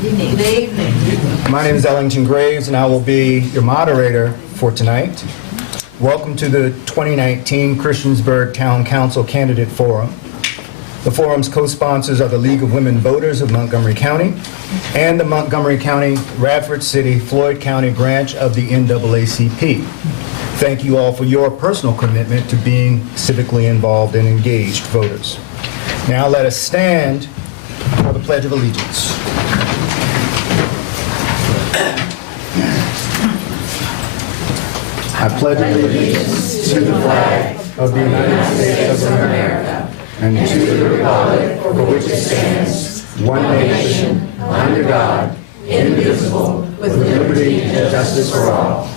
Good evening. My name is Ellington Graves, and I will be your moderator for tonight. Welcome to the 2019 Christiansburg Town Council Candidate Forum. The forum's co-sponsors are the League of Women Voters of Montgomery County and the Montgomery County, Radford City, Floyd County branch of the NAACP. Thank you all for your personal commitment to being civically involved and engaged voters. Now let us stand for the Pledge of Allegiance. I pledge allegiance to the flag of the United States of America and to the republic for which it stands, one nation, under God, indivisible, with liberty and justice for all.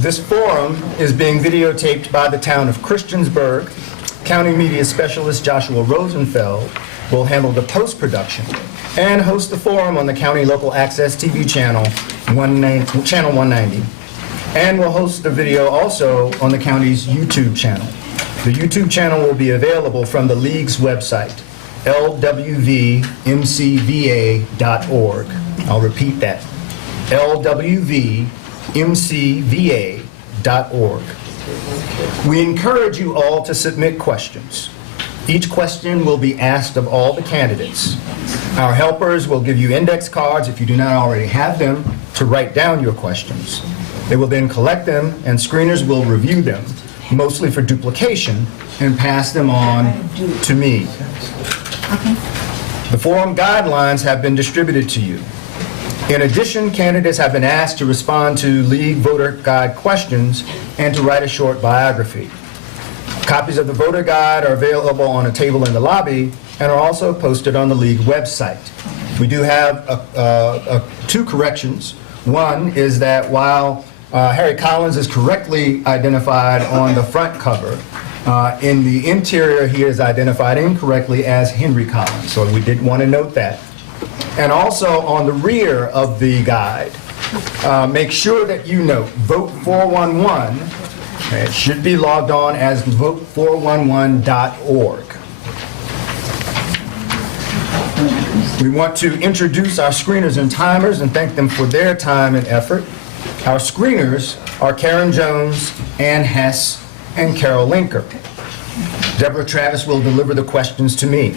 This forum is being videotaped by the town of Christiansburg. County Media Specialist Joshua Rosenfeld will handle the post-production and host the forum on the County Local Access TV channel 190, and will host the video also on the county's YouTube channel. The YouTube channel will be available from the League's website, lwvmcva.org. I'll repeat that, lwvmcva.org. We encourage you all to submit questions. Each question will be asked of all the candidates. Our helpers will give you index cards, if you do not already have them, to write down your questions. They will then collect them, and screeners will review them, mostly for duplication, and pass them on to me. The forum guidelines have been distributed to you. In addition, candidates have been asked to respond to League Voter Guide questions and to write a short biography. Copies of the voter guide are available on a table in the lobby and are also posted on the League website. We do have two corrections. One is that while Harry Collins is correctly identified on the front cover, in the interior he is identified incorrectly as Henry Collins, so we did want to note that. And also on the rear of the guide, make sure that you note Vote 411. It should be logged on as vote411.org. We want to introduce our screeners and timers and thank them for their time and effort. Our screeners are Karen Jones, Ann Hess, and Carol Linker. Deborah Travis will deliver the questions to me.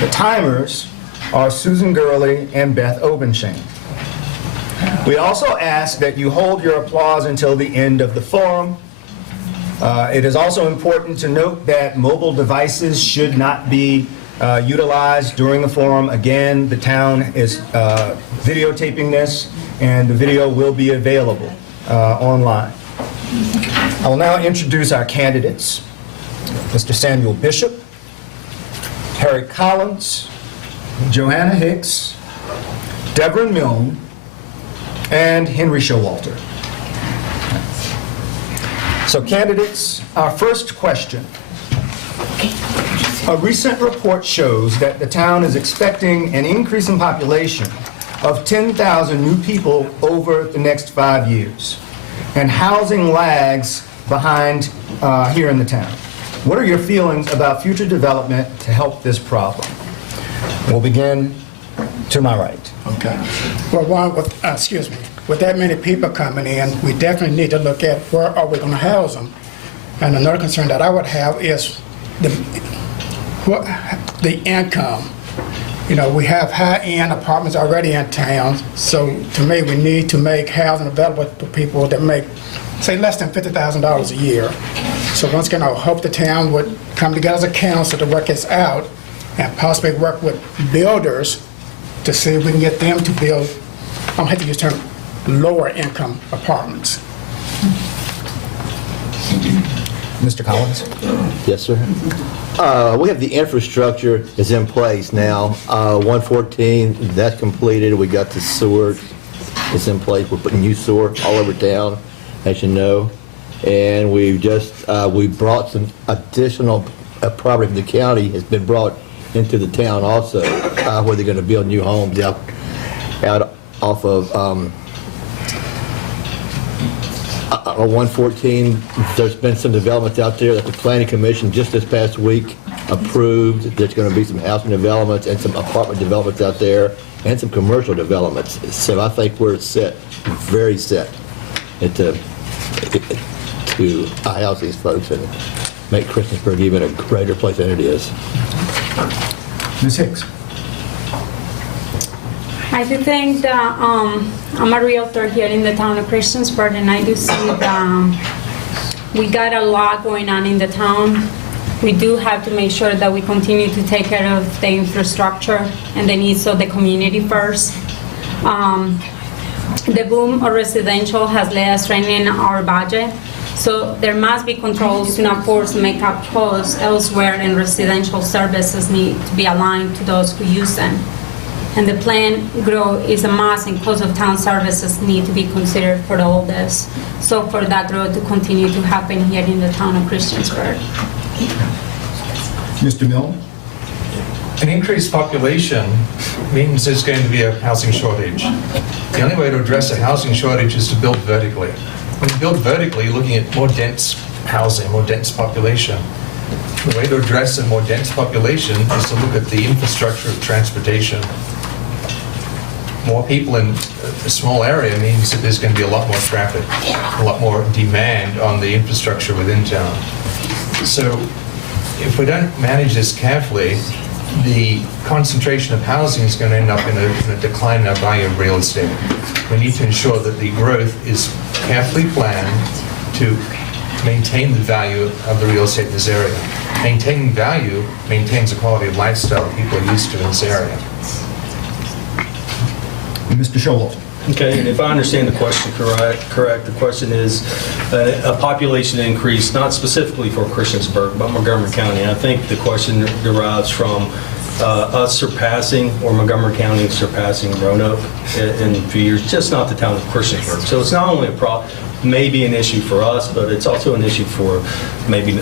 The timers are Susan Gurley and Beth Obenshane. We also ask that you hold your applause until the end of the forum. It is also important to note that mobile devices should not be utilized during the forum. Again, the town is videotaping this, and the video will be available online. I will now introduce our candidates. Mr. Samuel Bishop, Harry Collins, Johanna Hicks, Deborah Milne, and Henry Showalter. So candidates, our first question. A recent report shows that the town is expecting an increase in population of 10,000 new people over the next 5 years, and housing lags behind here in the town. What are your feelings about future development to help this problem? We'll begin to my right. Okay. Well, with that many people coming in, we definitely need to look at where are we going to house them. And another concern that I would have is the income. You know, we have high-end apartments already in town, so to me, we need to make housing available to people that make, say, less than $50,000 a year. So once again, I hope the town would come together as a council to work this out and possibly work with builders to see if we can get them to build, I don't have to use the term, lower income apartments. Mr. Collins? Yes, sir. We have the infrastructure is in place now. 114, that's completed. We got the sewer. It's in place. We're putting new sewer all over town, as you know. And we've just, we brought some additional property from the county has been brought into the town also, where they're going to build new homes out off of On 114, there's been some developments out there that the Planning Commission just this past week approved. There's going to be some housing developments and some apartment developments out there and some commercial developments. So I think we're set, very set, to house these folks and make Christiansburg even a greater place than it is. Ms. Hicks? I do think that I'm a realtor here in the town of Christiansburg, and I do see that we got a lot going on in the town. We do have to make sure that we continue to take care of the infrastructure and the needs of the community first. The boom of residential has led us straining our budget, so there must be controls to not force make-up costs elsewhere, and residential services need to be aligned to those who use them. And the planned growth is a must, and cost of town services need to be considered for all this. So for that growth to continue to happen here in the town of Christiansburg. Mr. Milne? An increased population means there's going to be a housing shortage. The only way to address a housing shortage is to build vertically. When you build vertically, you're looking at more dense housing, more dense population. The way to address a more dense population is to look at the infrastructure of transportation. More people in a small area means that there's going to be a lot more traffic, a lot more demand on the infrastructure within town. So if we don't manage this carefully, the concentration of housing is going to end up in a decline in our value of real estate. We need to ensure that the growth is carefully planned to maintain the value of the real estate in this area. Maintaining value maintains the quality of lifestyle people are used to in this area. Mr. Showalter? Okay, and if I understand the question correct, the question is a population increase, not specifically for Christiansburg, but Montgomery County. I think the question derives from us surpassing, or Montgomery County surpassing Roanoke in a few years, just not the town of Christiansburg. So it's not only maybe an issue for us, but it's also an issue for maybe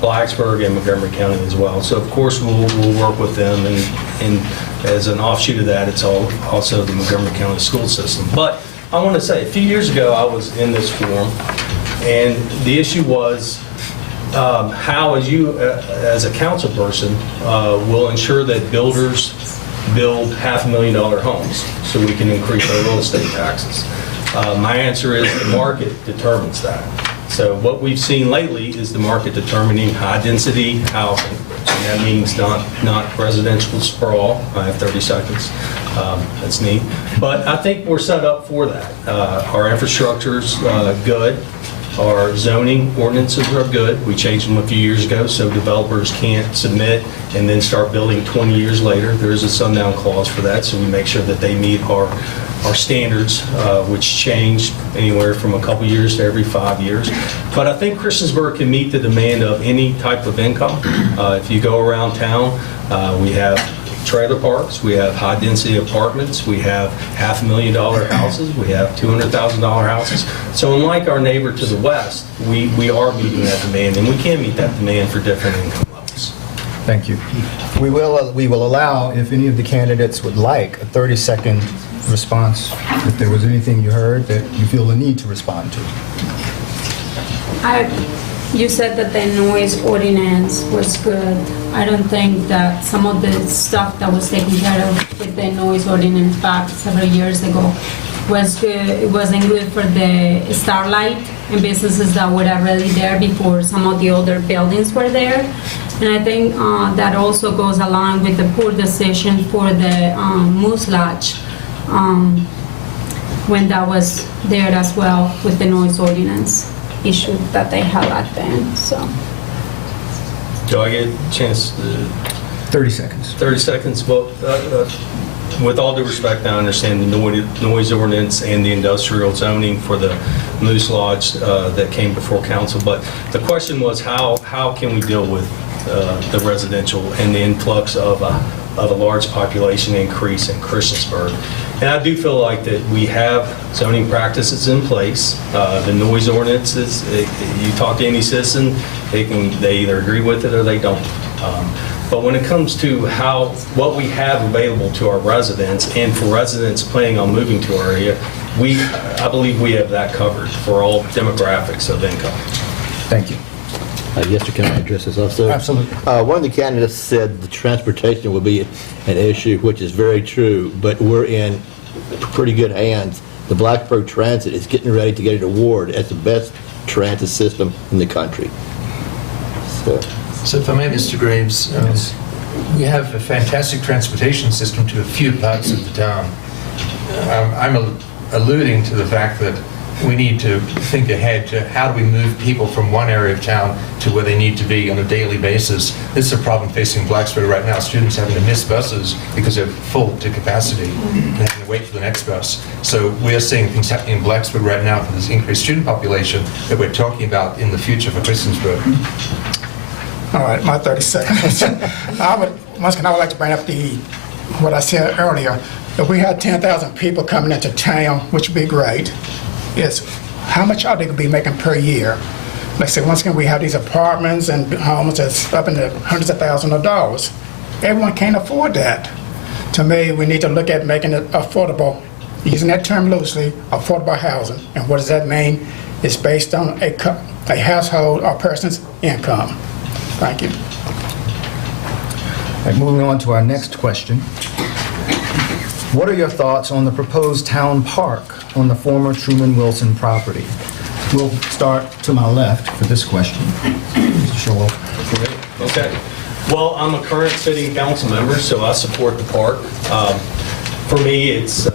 Blacksburg and Montgomery County as well. So of course we'll work with them, and as an offshoot of that, it's also the Montgomery County school system. But I want to say, a few years ago I was in this forum, and the issue was how, as a council person, will ensure that builders build $500,000 homes so we can increase our real estate taxes. My answer is the market determines that. So what we've seen lately is the market determining high-density housing. And that means not residential sprawl. I have 30 seconds. That's neat. But I think we're set up for that. Our infrastructure's good. Our zoning ordinances are good. We changed them a few years ago so developers can't submit and then start building 20 years later. There is a sundown clause for that, so we make sure that they meet our standards, which change anywhere from a couple years to every 5 years. But I think Christiansburg can meet the demand of any type of income. If you go around town, we have trailer parks, we have high-density apartments, we have $500,000 houses, we have $200,000 houses. So unlike our neighbor to the west, we are meeting that demand, and we can meet that demand for different income levels. Thank you. We will allow, if any of the candidates would like, a 30-second response if there was anything you heard that you feel the need to respond to. You said that the noise ordinance was good. I don't think that some of the stuff that was taken care of with the noise ordinance back several years ago was good. It wasn't good for the Starlight and businesses that were already there before some of the other buildings were there. And I think that also goes along with the poor decision for the Moose Lodge when that was there as well with the noise ordinance issue that they had back then. So, do I get a chance to? 30 seconds. 30 seconds. Well, with all due respect, I understand the noise ordinance and the industrial zoning for the Moose Lodge that came before council, but the question was how can we deal with the residential and the influx of a large population increase in Christiansburg. And I do feel like that we have zoning practices in place. The noise ordinances, you talk to any citizen, they either agree with it or they don't. But when it comes to what we have available to our residents, and for residents planning on moving to our area, I believe we have that covered for all demographics of income. Thank you. Yes, sir, can I address this also? Absolutely. One of the candidates said the transportation would be an issue, which is very true, but we're in pretty good hands. The Blacksburg Transit is getting ready to get an award as the best transit system in the country. So if I may, Mr. Graves, we have a fantastic transportation system to a few parts of the town. I'm alluding to the fact that we need to think ahead to how do we move people from one area of town to where they need to be on a daily basis. This is a problem facing Blacksburg right now. Students having to miss buses because they're full to capacity and having to wait for the next bus. So we're seeing things happening in Blacksburg right now for this increased student population that we're talking about in the future for Christiansburg. All right, my 30 seconds. Once again, I would like to bring up what I said earlier. If we had 10,000 people coming into town, which would be great, is how much are they going to be making per year? Like I said, once again, we have these apartments and homes that's up in the hundreds of thousands of dollars. Everyone can't afford that. To me, we need to look at making it affordable, using that term loosely, affordable housing. And what does that mean? It's based on a household or person's income. Thank you. All right, moving on to our next question. What are your thoughts on the proposed town park on the former Truman Wilson property? We'll start to my left for this question. Mr. Showalter. Okay. Well, I'm a current sitting council member, so I support the park. For me, it's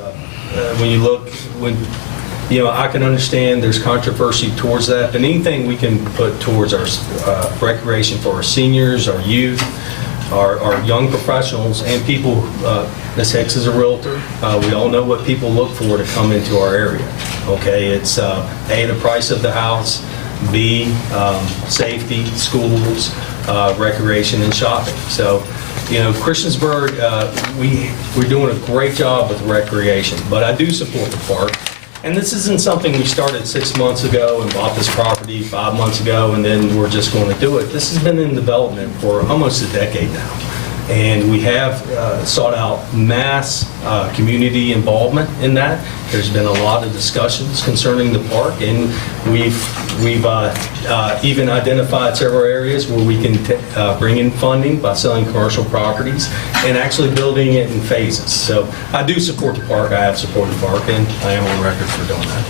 when you look, I can understand there's controversy towards that, but anything we can put towards our recreation for our seniors, our youth, our young professionals, and people. Ms. Hicks is a realtor. We all know what people look for to come into our area. Okay, it's A, the price of the house, B, safety, schools, recreation, and shopping. So, Christiansburg, we're doing a great job with recreation, but I do support the park. And this isn't something we started 6 months ago and bought this property 5 months ago, and then we're just going to do it. This has been in development for almost a decade now. And we have sought out mass community involvement in that. There's been a lot of discussions concerning the park, and we've even identified several areas where we can bring in funding by selling commercial properties and actually building it in phases. So I do support the park. I have supported the park, and I am on record for doing that.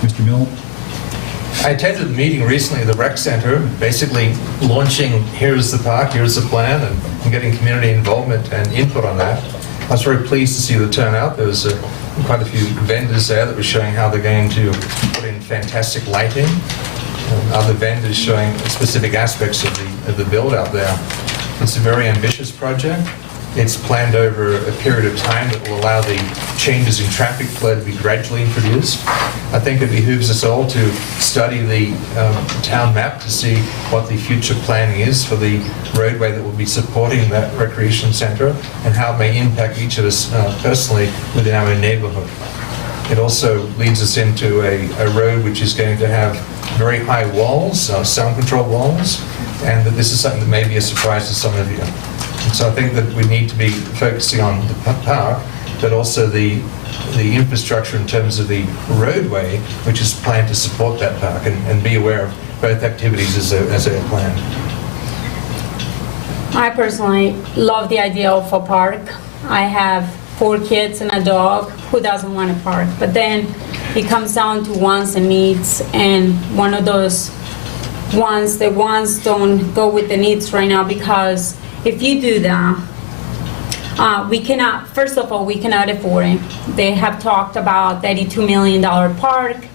Mr. Milne? I attended a meeting recently at the rec center, basically launching, here's the park, here's the plan, and getting community involvement and input on that. I was very pleased to see the turnout. There was quite a few vendors there that were showing how they're going to put in fantastic lighting, and other vendors showing specific aspects of the build out there. It's a very ambitious project. It's planned over a period of time that will allow the changes in traffic flow to be gradually introduced. I think it behooves us all to study the town map to see what the future planning is for the roadway that will be supporting that recreation center and how it may impact each of us personally within our own neighborhood. It also leads us into a road which is going to have very high walls, sound control walls, and that this is something that may be a surprise to some of you. So I think that we need to be focusing on the park, but also the infrastructure in terms of the roadway, which is planned to support that park, and be aware of both activities as they're planned. I personally love the idea of a park. I have 4 kids and a dog. Who doesn't want a park? But then it comes down to wants and needs, and one of those wants, the wants don't go with the needs right now, because if you do that, we cannot, first of all, we cannot afford it. They have talked about $32 million park.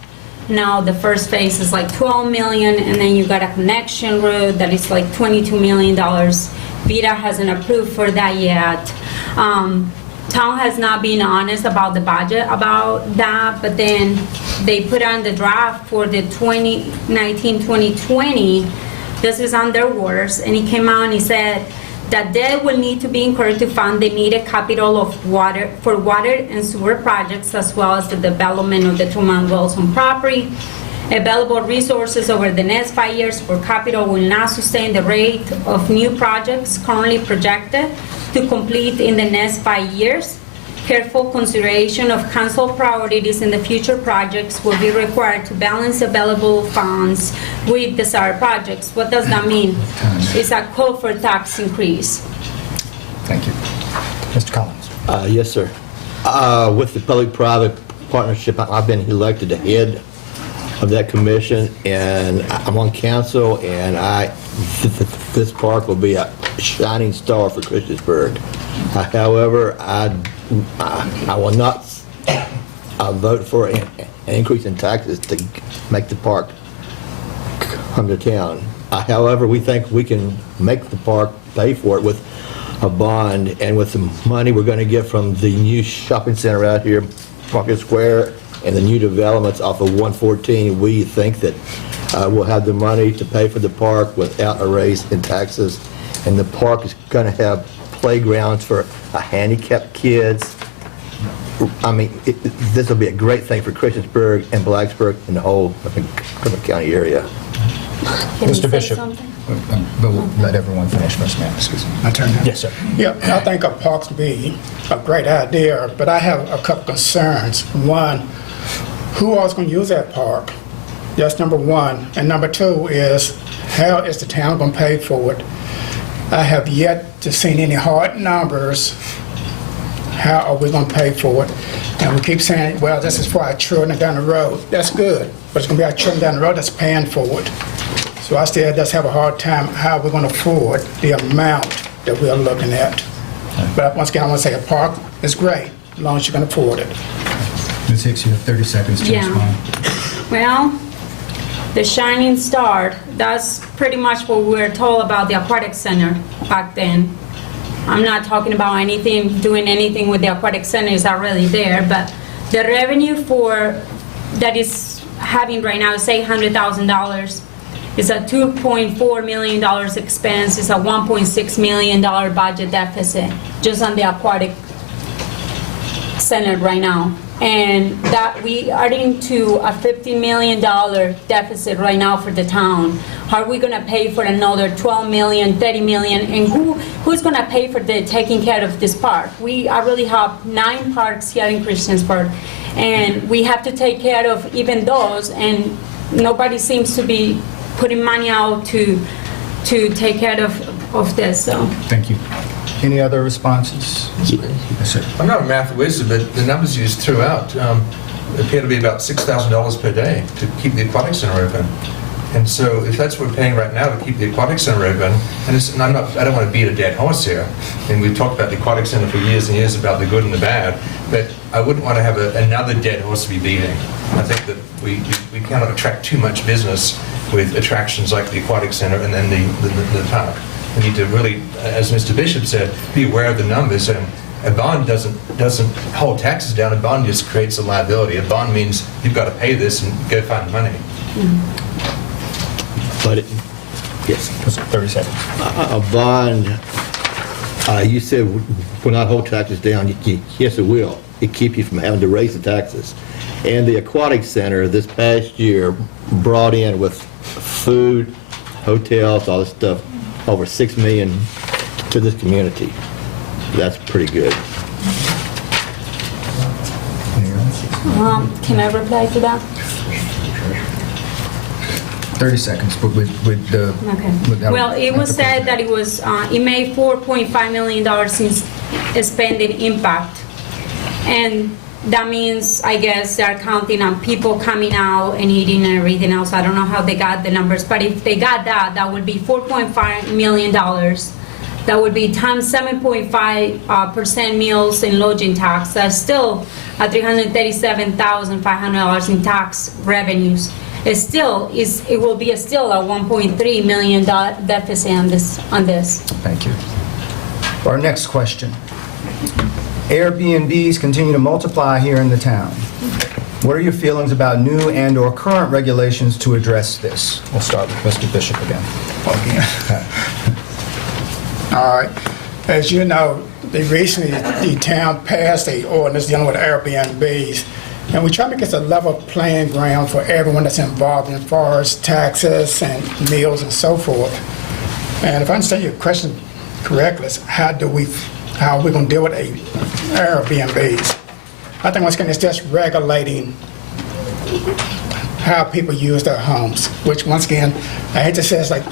Now the first phase is like $12 million, and then you got a connection road that is like $22 million. VITA hasn't approved for that yet. Town has not been honest about the budget about that, but then they put on the draft for the 2019-2020. This is on their words, and he came out and he said that debt will need to be incurred to fund the needed capital of water and sewer projects, as well as the development of the Truman Wilson property. Available resources over the next 5 years for capital will not sustain the rate of new projects currently projected to complete in the next 5 years. Careful consideration of council priorities in the future projects will be required to balance available funds with desired projects. What does that mean? It's a call for tax increase. Thank you. Mr. Collins. Yes, sir. With the public-private partnership, I've been elected the head of that commission, and I'm on council, and this park will be a shining star for Christiansburg. However, I will not vote for an increase in taxes to make the park come to town. However, we think we can make the park pay for it with a bond, and with the money we're going to get from the new shopping center out here, Market Square, and the new developments off of 114, we think that we'll have the money to pay for the park without a raise in taxes. And the park is going to have playgrounds for handicapped kids. I mean, this will be a great thing for Christiansburg and Blacksburg and the whole Montgomery County area. Can you Mr. say Bishop. something? But we'll let everyone finish first, ma'am. Excuse me. My turn now? Yes, sir. Yeah, I think a parks would be a great idea, but I have a couple concerns. One, who else going to use that park? That's number one. And number two is, how is the town going to pay for it? I have yet to see any hard numbers. How are we going to pay for it? And we keep saying, well, this is for our children down the road. That's good, but it's going to be our children down the road that's paying for it. So I still just have a hard time how we're going to afford the amount that we're looking at. But once again, I want to say a park is great, as long as you can afford it. Ms. Hicks, you have 30 seconds to Yeah. respond. Well, the shining star, that's pretty much what we were told about the aquatic center back then. I'm not talking about doing anything with the aquatic center, is not really there, but the revenue that is having right now is $800,000. It's a $2.4 million expense, it's a $1.6 million budget deficit just on the aquatic center right now. And that we are into a $50 million deficit right now for the town. How are we gonna pay for another $12 million, $30 million? And who's gonna pay for the taking care of this park? We already have 9 parks here in Christiansburg, and we have to take care of even those, and nobody seems to be putting money out to take care of this, so. Thank you. Any other responses? Yes, sir. I'm not a math wizard, but the numbers you just threw out appear to be about $6,000 per day to keep the aquatic center open. And so if that's what we're paying right now to keep the aquatic center open, and I don't want to beat a dead horse here, and we've talked about the aquatic center for years and years about the good and the bad, but I wouldn't want to have another dead horse to be beating. I think that we cannot attract too much business with attractions like the aquatic center and then the park. We need to really, as Mr. Bishop said, be aware of the numbers, and a bond doesn't hold taxes down. A bond just creates a liability. A bond means you've got to pay this and go find the money. But, yes. 30 seconds. A bond, you said will not hold taxes down. Yes, it will. It keeps you from having to raise the taxes. And the aquatic center this past year brought in with food, hotels, all this stuff, over $6 million to this community. That's pretty good. Can I reply to that? 30 seconds, but with the... Okay. Well, it was said that it made $4.5 million in spending impact. And that means, I guess, they're counting on people coming out and eating and everything else. I don't know how they got the numbers, but if they got that, that would be $4.5 million. That would be times 7.5% meals and lodging tax. That's still $337,500 in tax revenues. It will be still a $1.3 million deficit on this. Thank you. Our next question. Airbnbs continue to multiply here in the town. What are your feelings about new and/or current regulations to address this? We'll start with Mr. Bishop again. All right. As you know, the town passed a ordinance dealing with Airbnbs, and we try to get a level playing ground for everyone that's involved as far as taxes and meals and so forth. And if I understand your question correctly, it's how do we how we're gonna deal with Airbnbs. I think once again, it's just regulating how people use their homes, which once again, I hate to say it's like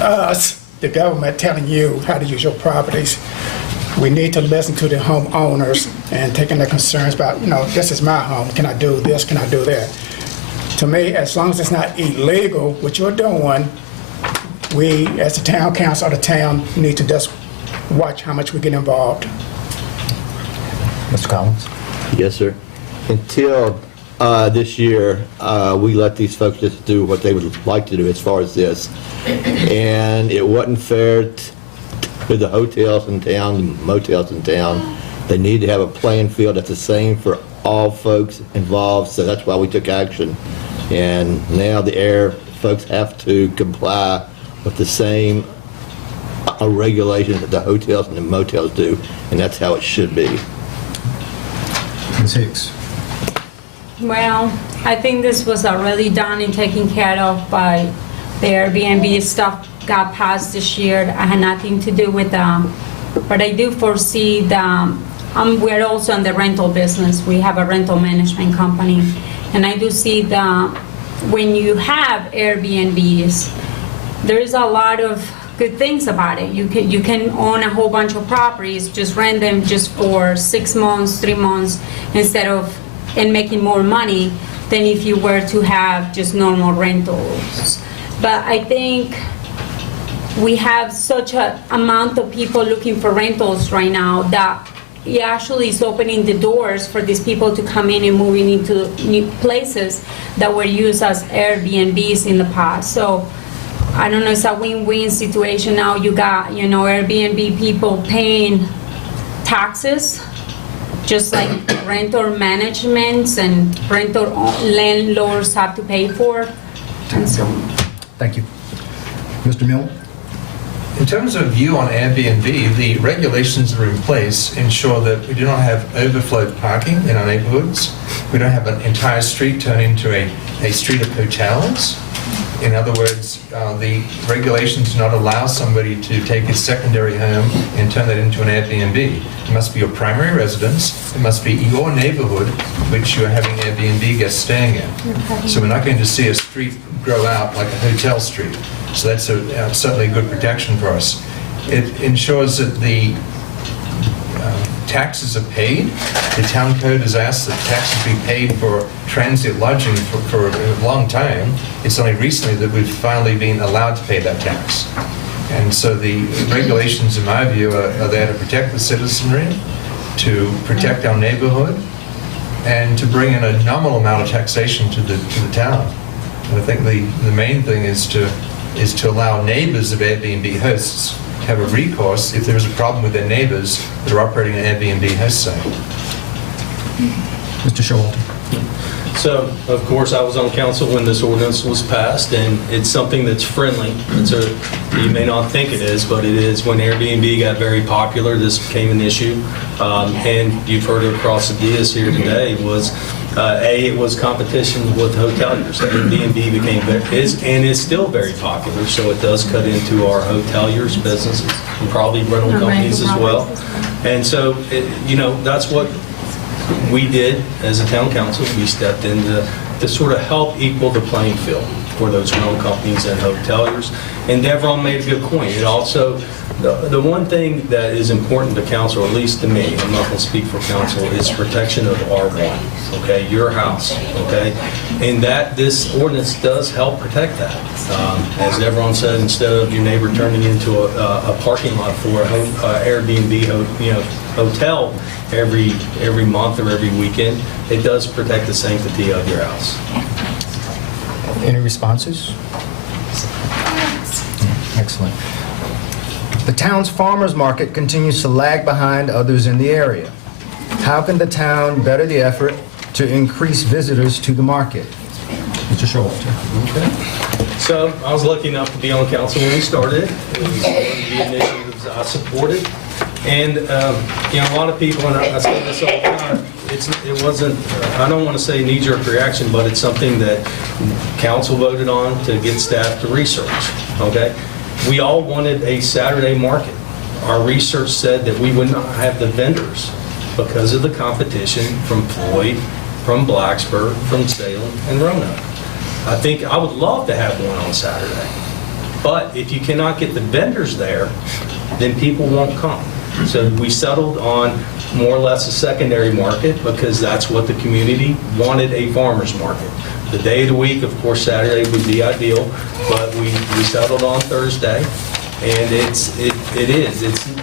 us, the government, telling you how to use your properties. We need to listen to the homeowners and taking their concerns about, this is my home, can I do this, can I do that? To me, as long as it's not illegal, what you're doing, we, as the town council of the town, need to just watch how much we get involved. Mr. Collins? Yes, sir. Until this year, we let these folks just do what they would like to do as far as this. And it wasn't fair to the hotels in town, the motels in town. They need to have a playing field that's the same for all folks involved, so that's why we took action. And now the air folks have to comply with the same regulations that the hotels and the motels do, and that's how it should be. Ms. Hicks? Well, I think this was already done and taken care of by the Airbnb stuff got passed this year. I had nothing to do with them. But I do foresee we're also in the rental business. We have a rental management company. And I do see that when you have Airbnbs, there is a lot of good things about it. You can own a whole bunch of properties, just rent them just for 6 months, 3 months, and making more money than if you were to have just normal rentals. But I think we have such an amount of people looking for rentals right now that it actually is opening the doors for these people to come in and moving into new places that were used as Airbnbs in the past. So I don't know, it's a win-win situation now. You got, Airbnb people paying taxes, just like rental managements and rental landlords have to pay for, and so. Thank you. Mr. Miller? In terms of view on Airbnb, the regulations that are in place ensure that we do not have overflow parking in our neighborhoods. We don't have an entire street turn into a street of hotels. In other words, the regulations do not allow somebody to take his secondary home and turn that into an Airbnb. It must be your primary residence. It must be your neighborhood which you are having Airbnb guests staying in. So we're not going to see a street grow out like a hotel street. So that's certainly a good protection for us. It ensures that the taxes are paid. The town code has asked that taxes be paid for transient lodging for a long time. It's only recently that we've finally been allowed to pay that tax. And so the regulations, in my view, are there to protect the citizenry, to protect our neighborhood, and to bring in a nominal amount of taxation to the town. And I think the main thing is to allow neighbors of Airbnb hosts to have a recourse if there is a problem with their neighbors that are operating an Airbnb host site. Mr. Showalter? So, of course, I was on council when this ordinance was passed, and it's something that's friendly. You may not think it is, but it is. When Airbnb got very popular, this became an issue. And you've heard it across the dais here today, it was competition with hoteliers. Airbnb is still very popular, so it does cut into our hoteliers' businesses and probably rental companies as well. And so, that's what we did as a town council. We stepped in to sort of help equal the playing field for those rental companies and hoteliers. And Devron made a good point. It also, the one thing that is important to council, or at least to me, I'm not going to speak for council, is protection of R1, okay, your house, okay? And that this ordinance does help protect that. As Devron said, instead of your neighbor turning into a parking lot for an Airbnb hotel every month or every weekend, it does protect the sanctity of your house. Any responses? Excellent. The town's farmers market continues to lag behind others in the area. How can the town better the effort to increase visitors to the market? Mr. Showalter. Okay. So I was lucky enough to be on council when we started. It was one of the initiatives I supported. And, a lot of people, and I say this all the time, it wasn't, I don't want to say knee-jerk reaction, but it's something that council voted on to get staff to research, okay? We all wanted a Saturday market, Our research said that we would not have the vendors because of the competition from Floyd, from Blacksburg, from Salem, and Roanoke. I think I would love to have one on Saturday. But if you cannot get the vendors there, then people won't come. So we settled on more or less a secondary market because that's what the community wanted, a farmer's market. The day of the week, of course, Saturday would be ideal, but we settled on Thursday. And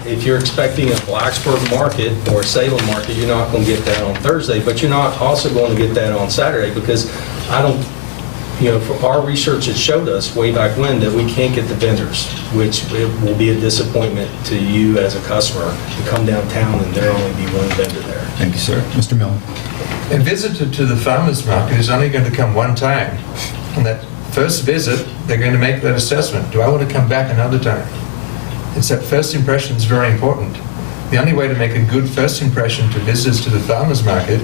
if you're expecting a Blacksburg market or a Salem market, you're not going to get that on Thursday, but you're not also going to get that on Saturday because for our research, it showed us way back when that we can't get the vendors, which it will be a disappointment to you as a customer to come downtown and there only be one vendor there. Thank you, sir. Mr. Miller. A visitor to the farmer's market is only going to come one time. On that first visit, they're going to make that assessment. Do I want to come back another time? It's that first impression is very important. The only way to make a good first impression to visitors to the farmer's market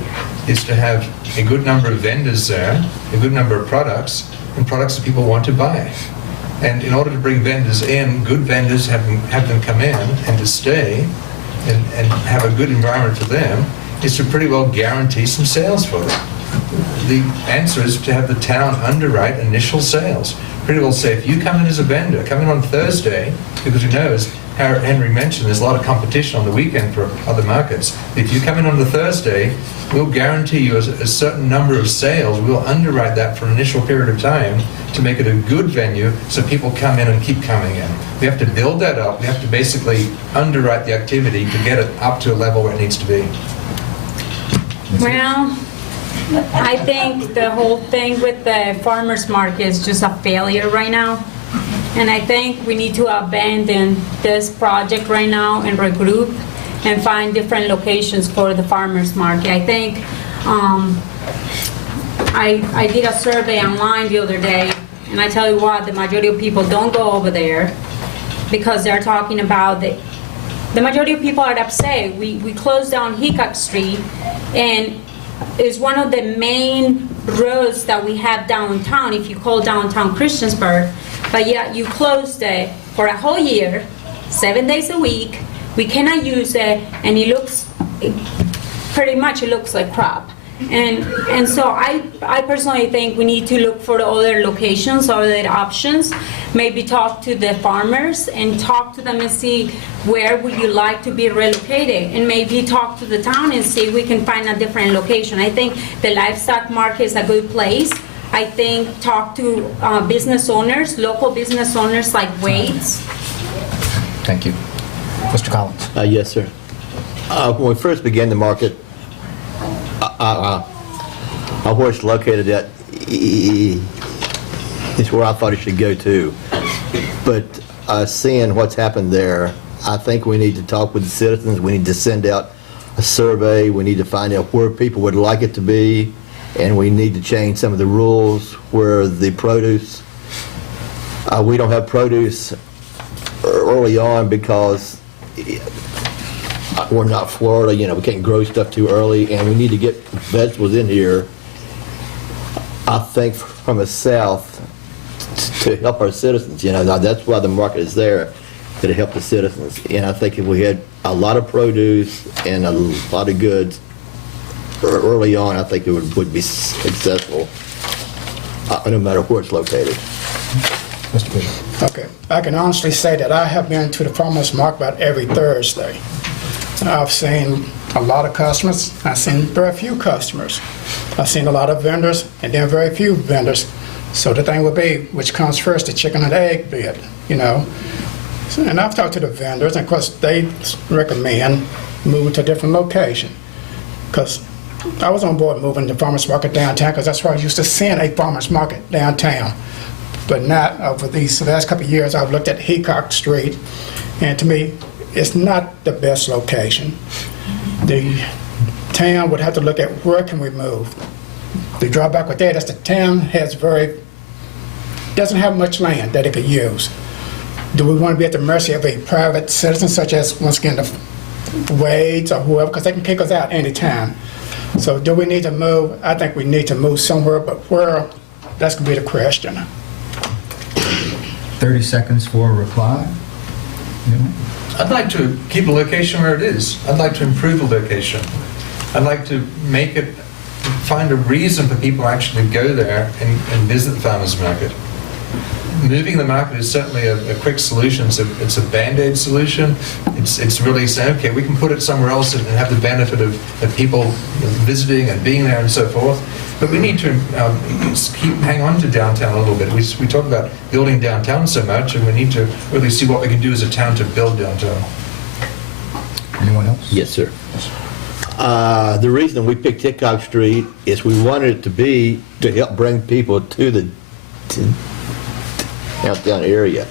is to have a good number of vendors there, a good number of products, and products that people want to buy. And in order to bring vendors in, good vendors have them come in and to stay and have a good environment for them is to pretty well guarantee some sales for them. The answer is to have the town underwrite initial sales. Pretty well say, if you come in as a vendor, come in on Thursday, because who knows, Henry mentioned there's a lot of competition on the weekend for other markets. If you come in on the Thursday, we'll guarantee you a certain number of sales. We'll underwrite that for an initial period of time to make it a good venue so people come in and keep coming in. We have to build that up. We have to basically underwrite the activity to get it up to a level where it needs to be. Well, I think the whole thing with the farmer's market is just a failure right now. And I think we need to abandon this project right now and regroup and find different locations for the farmer's market. I think I did a survey online the other day, and I tell you what, the majority of people don't go over there because they're talking about the majority of people are upset. We closed down Hickok Street, and it's one of the main roads that we have downtown, if you call downtown Christiansburg. But yeah, you closed it for a whole year, 7 days a week. We cannot use it, and it looks like crap. And so I personally think we need to look for other locations, other options. Maybe talk to the farmers and talk to them and see where would you like to be relocated, and maybe talk to the town and see if we can find a different location. I think the livestock market is a good place. I think talk to business owners, local business owners like Wade's. Thank you. Mr. Collins. Yes, sir. When we first began the market, where it's located at is where I thought it should go to. But seeing what's happened there, I think we need to talk with the citizens. We need to send out a survey. We need to find out where people would like it to be. And we need to change some of the rules where the produce, we don't have produce early on because we're not Florida, we can't grow stuff too early, and we need to get vegetables in here, I think, from the south to help our citizens. That's why the market is there, to help the citizens. And I think if we had a lot of produce and a lot of goods early on, I think it would be successful, no matter where it's located. Mr. Bishop. Okay, I can honestly say that I have been to the farmer's market about every Thursday. I've seen a lot of customers. I've seen very few customers. I've seen a lot of vendors and then very few vendors. So the thing would be, which comes first, the chicken or the egg bit, And I've talked to the vendors, and of course they recommend moving to a different location. Because I was on board moving the farmer's market downtown because that's where I used to send a farmer's market downtown. But not over these last couple of years, I've looked at Hickok Street, and to me, it's not the best location. The town would have to look at where can we move. The drawback with that is the town doesn't have much land that it could use. Do we want to be at the mercy of a private citizen, such as, once again, the Wade's or whoever, because they can kick us out anytime. So do we need to move? I think we need to move somewhere, but where, that's going to be the question. 30 seconds for a reply. I'd like to keep the location where it is. I'd like to improve the location. I'd like to make it, find a reason for people actually to go there and visit the farmer's market. Moving the market is certainly a quick solution. It's a Band-Aid solution. It's really saying, okay, we can put it somewhere else and have the benefit of people visiting and being there and so forth. But we need to hang on to downtown a little bit. We talk about building downtown so much, and we need to really see what we can do as a town to build downtown. Anyone else? Yes, sir. The reason we picked Hickok Street is we wanted it to be to help bring people to the downtown area.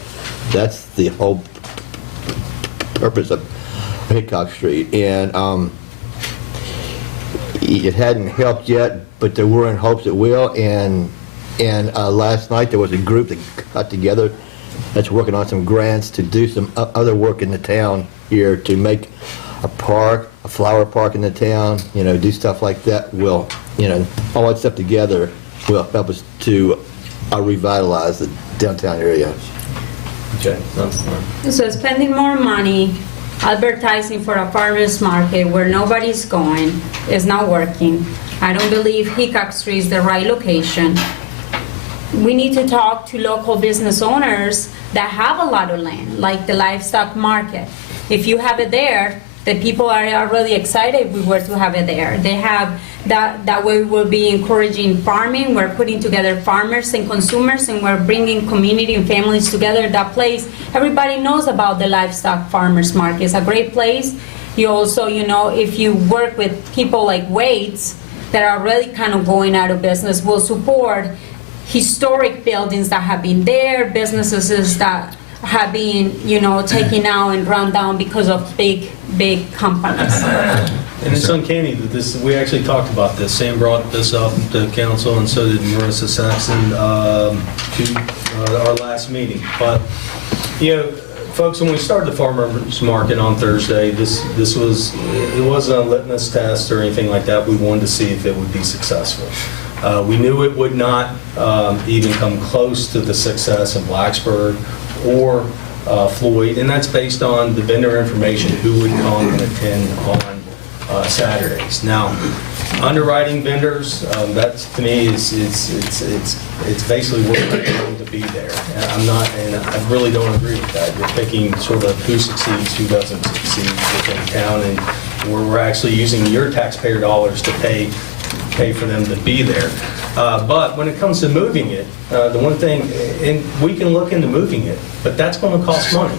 That's the whole purpose of Hickok Street. And it hadn't helped yet, but there were in hopes it will. And last night there was a group that got together that's working on some grants to do some other work in the town here to make a park, a flower park in the town, do stuff like that. Will, all that stuff together will help us to revitalize the downtown area. Okay, that's fine. So spending more money advertising for a farmer's market where nobody's going is not working. I don't believe Hickok Street is the right location. We need to talk to local business owners that have a lot of land, like the livestock market. If you have it there, the people are really excited if we were to have it there. They have that way we'll be encouraging farming. We're putting together farmers and consumers, and we're bringing community and families together. That place, everybody knows about the livestock farmers market. It's a great place. You also, if you work with people like Wade's that are really kind of going out of business, will support historic buildings that have been there, businesses that have been, taken out and run down because of big companies. And it's uncanny that we actually talked about this. Sam brought this up to council, and so did Marissa Saxon to our last meeting. But, folks, when we started the farmers market on Thursday, it wasn't a litmus test or anything like that. We wanted to see if it would be successful. We knew it would not even come close to the success in Blacksburg or Floyd, and that's based on the vendor information, who would come and attend on Saturdays. Now, underwriting vendors, that to me it's basically what we're going to be there. And I really don't agree with that. You're picking sort of who succeeds, who doesn't succeed within town, and we're actually using your taxpayer dollars to pay for them to be there. But when it comes to moving it, the one thing, and we can look into moving it, but that's going to cost money.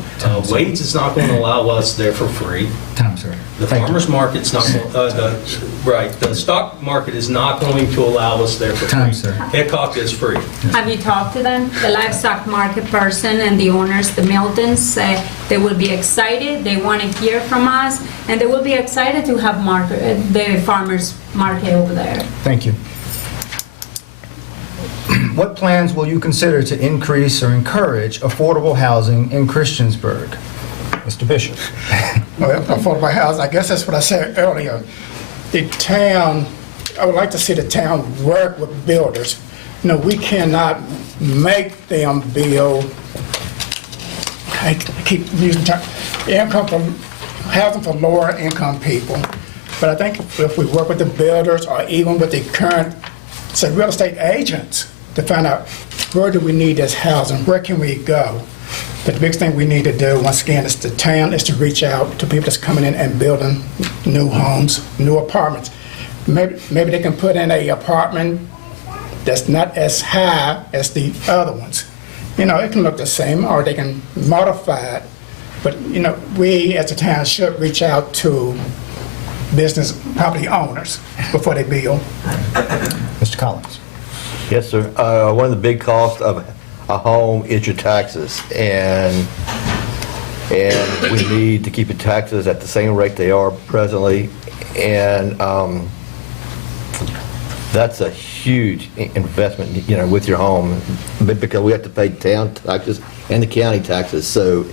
Wade's is not going to allow us there for free. Time, sir. The farmer's market's not, the stock market is not going to allow us there for free. Time, sir. Hickok is free. Have you talked to them? The livestock market person and the owners, the Miltons, say they will be excited, they want to hear from us, and they will be excited to have the farmers market over there. Thank you. What plans will you consider to increase or encourage affordable housing in Christiansburg? Mr. Bishop. Well, affordable housing, I guess that's what I said earlier. The town, I would like to see the town work with builders. We cannot make them build, I keep using the term, housing for lower income people. But I think if we work with the builders or even with the current, say, real estate agents to find out where do we need this housing, where can we go? But the biggest thing we need to do, once again, is the town is to reach out to people that's coming in and building new homes, new apartments. Maybe they can put in an apartment that's not as high as the other ones. It can look the same, or they can modify it. But, we as a town should reach out to business property owners before they build. Mr. Collins. Yes, sir. One of the big costs of a home is your taxes, and we need to keep the taxes at the same rate they are presently, and that's a huge investment, with your home, because we have to pay town taxes and the county taxes. So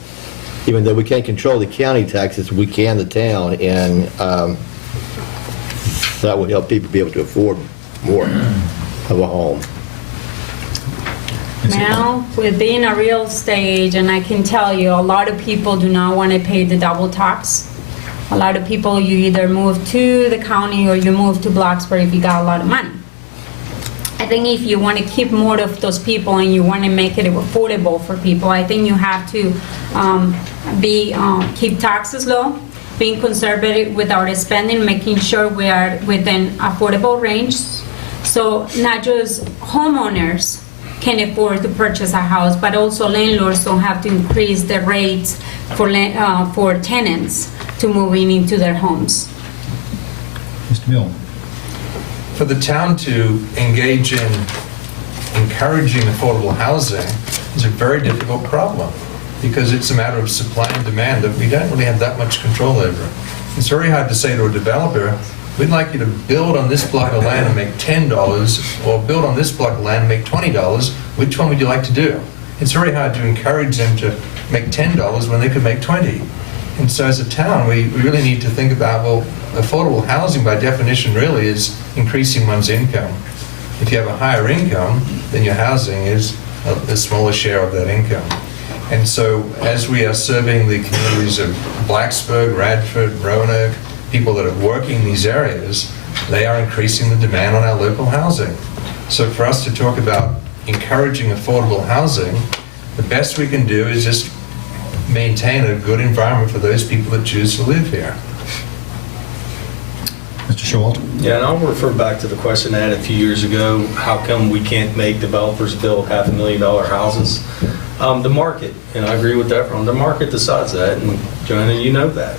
even though we can't control the county taxes, we can the town, and that will help people be able to afford more of a home. Now, with being a real estate agent, I can tell you, a lot of people do not want to pay the double tax. A lot of people, you either move to the county or you move to Blacksburg if you got a lot of money. I think if you want to keep more of those people and you want to make it affordable for people, I think you have to keep taxes low, being conservative with our spending, making sure we are within affordable range. So not just homeowners can afford to purchase a house, but also landlords don't have to increase the rates for tenants to moving into their homes. Mr. Mill. For the town to engage in encouraging affordable housing is a very difficult problem because it's a matter of supply and demand that we don't really have that much control over. It's very hard to say to a developer, we'd like you to build on this block of land and make $10, or build on this block of land and make $20. Which one would you like to do? It's very hard to encourage them to make $10 when they could make $20. And so as a town, we really need to think about, well, affordable housing by definition really is increasing one's income. If you have a higher income, then your housing is a smaller share of that income. And so as we are serving the communities of Blacksburg, Radford, Roanoke, people that are working in these areas, they are increasing the demand on our local housing. So for us to talk about encouraging affordable housing, the best we can do is just maintain a good environment for those people that choose to live here. Mr. Showalter. Yeah, and I'll refer back to the question I had a few years ago, how come we can't make developers build $500,000 houses? The market, and I agree with that, the market decides that, and Joanna, you know that.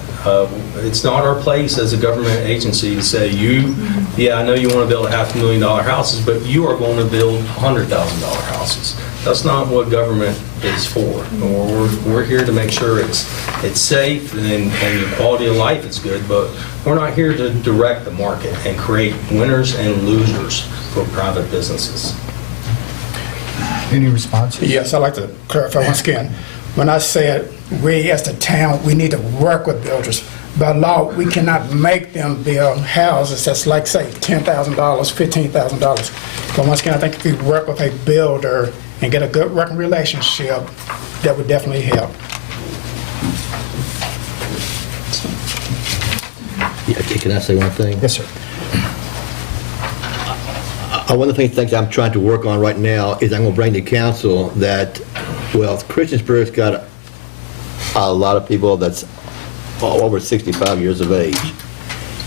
It's not our place as a government agency to say, yeah, I know you want to build $500,000 houses, but you are going to build $100,000 houses. That's not what government is for. We're here to make sure it's safe and the quality of life is good, but we're not here to direct the market and create winners and losers for private businesses. Any responses? Yes, I'd like to clarify once again. When I said we as the town, we need to work with builders. By law, we cannot make them build houses that's like, say, $10,000, $15,000. But once again, I think if we work with a builder and get a good working relationship, that would definitely help. Yeah, can I say one thing? Yes, sir. One of the things I'm trying to work on right now is I'm going to bring to council that, well, Christiansburg's got a lot of people that's over 65 years of age.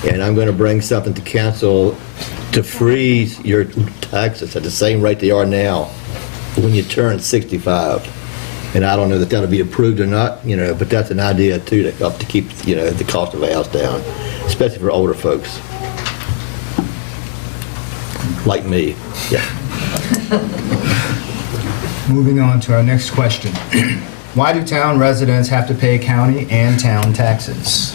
And I'm going to bring something to council to freeze your taxes at the same rate they are now when you turn 65. And I don't know that that'll be approved or not, but that's an idea too to help to keep, the cost of a house down, especially for older folks. Like me, yeah. Moving on to our next question. Why do town residents have to pay county and town taxes?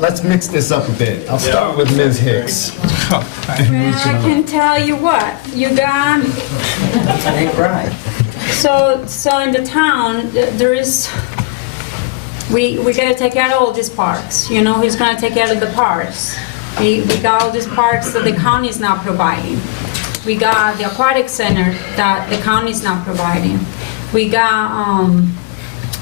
Let's mix this up a bit. I'll start with Ms. Hicks. Well, I can tell you what, you got, Ain't right. so in the town, there is, we gotta take out all these parks, who's gonna take out of the parks? We got all these parks that the county is not providing. We got the aquatic center that the county is not providing. We got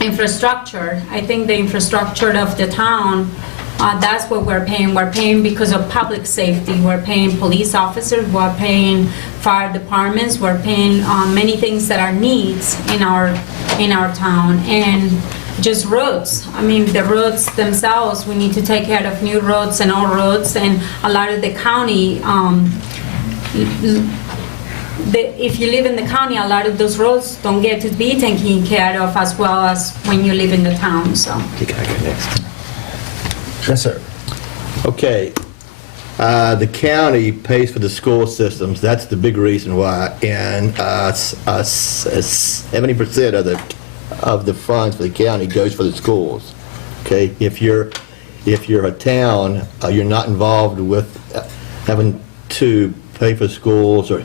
infrastructure. I think the infrastructure of the town, that's what we're paying. We're paying because of public safety. We're paying police officers. We're paying fire departments. We're paying many things that are needs in our town. And just roads. I mean, the roads themselves, we need to take care of new roads and old roads, and a lot of the county, if you live in the county, a lot of those roads don't get to be taken care of as well as when you live in the town, so. You gotta go next. Yes, sir. Okay. The county pays for the school systems. That's the big reason why. And 70% of the funds for the county goes for the schools. Okay. If you're a town, you're not involved with having to pay for schools or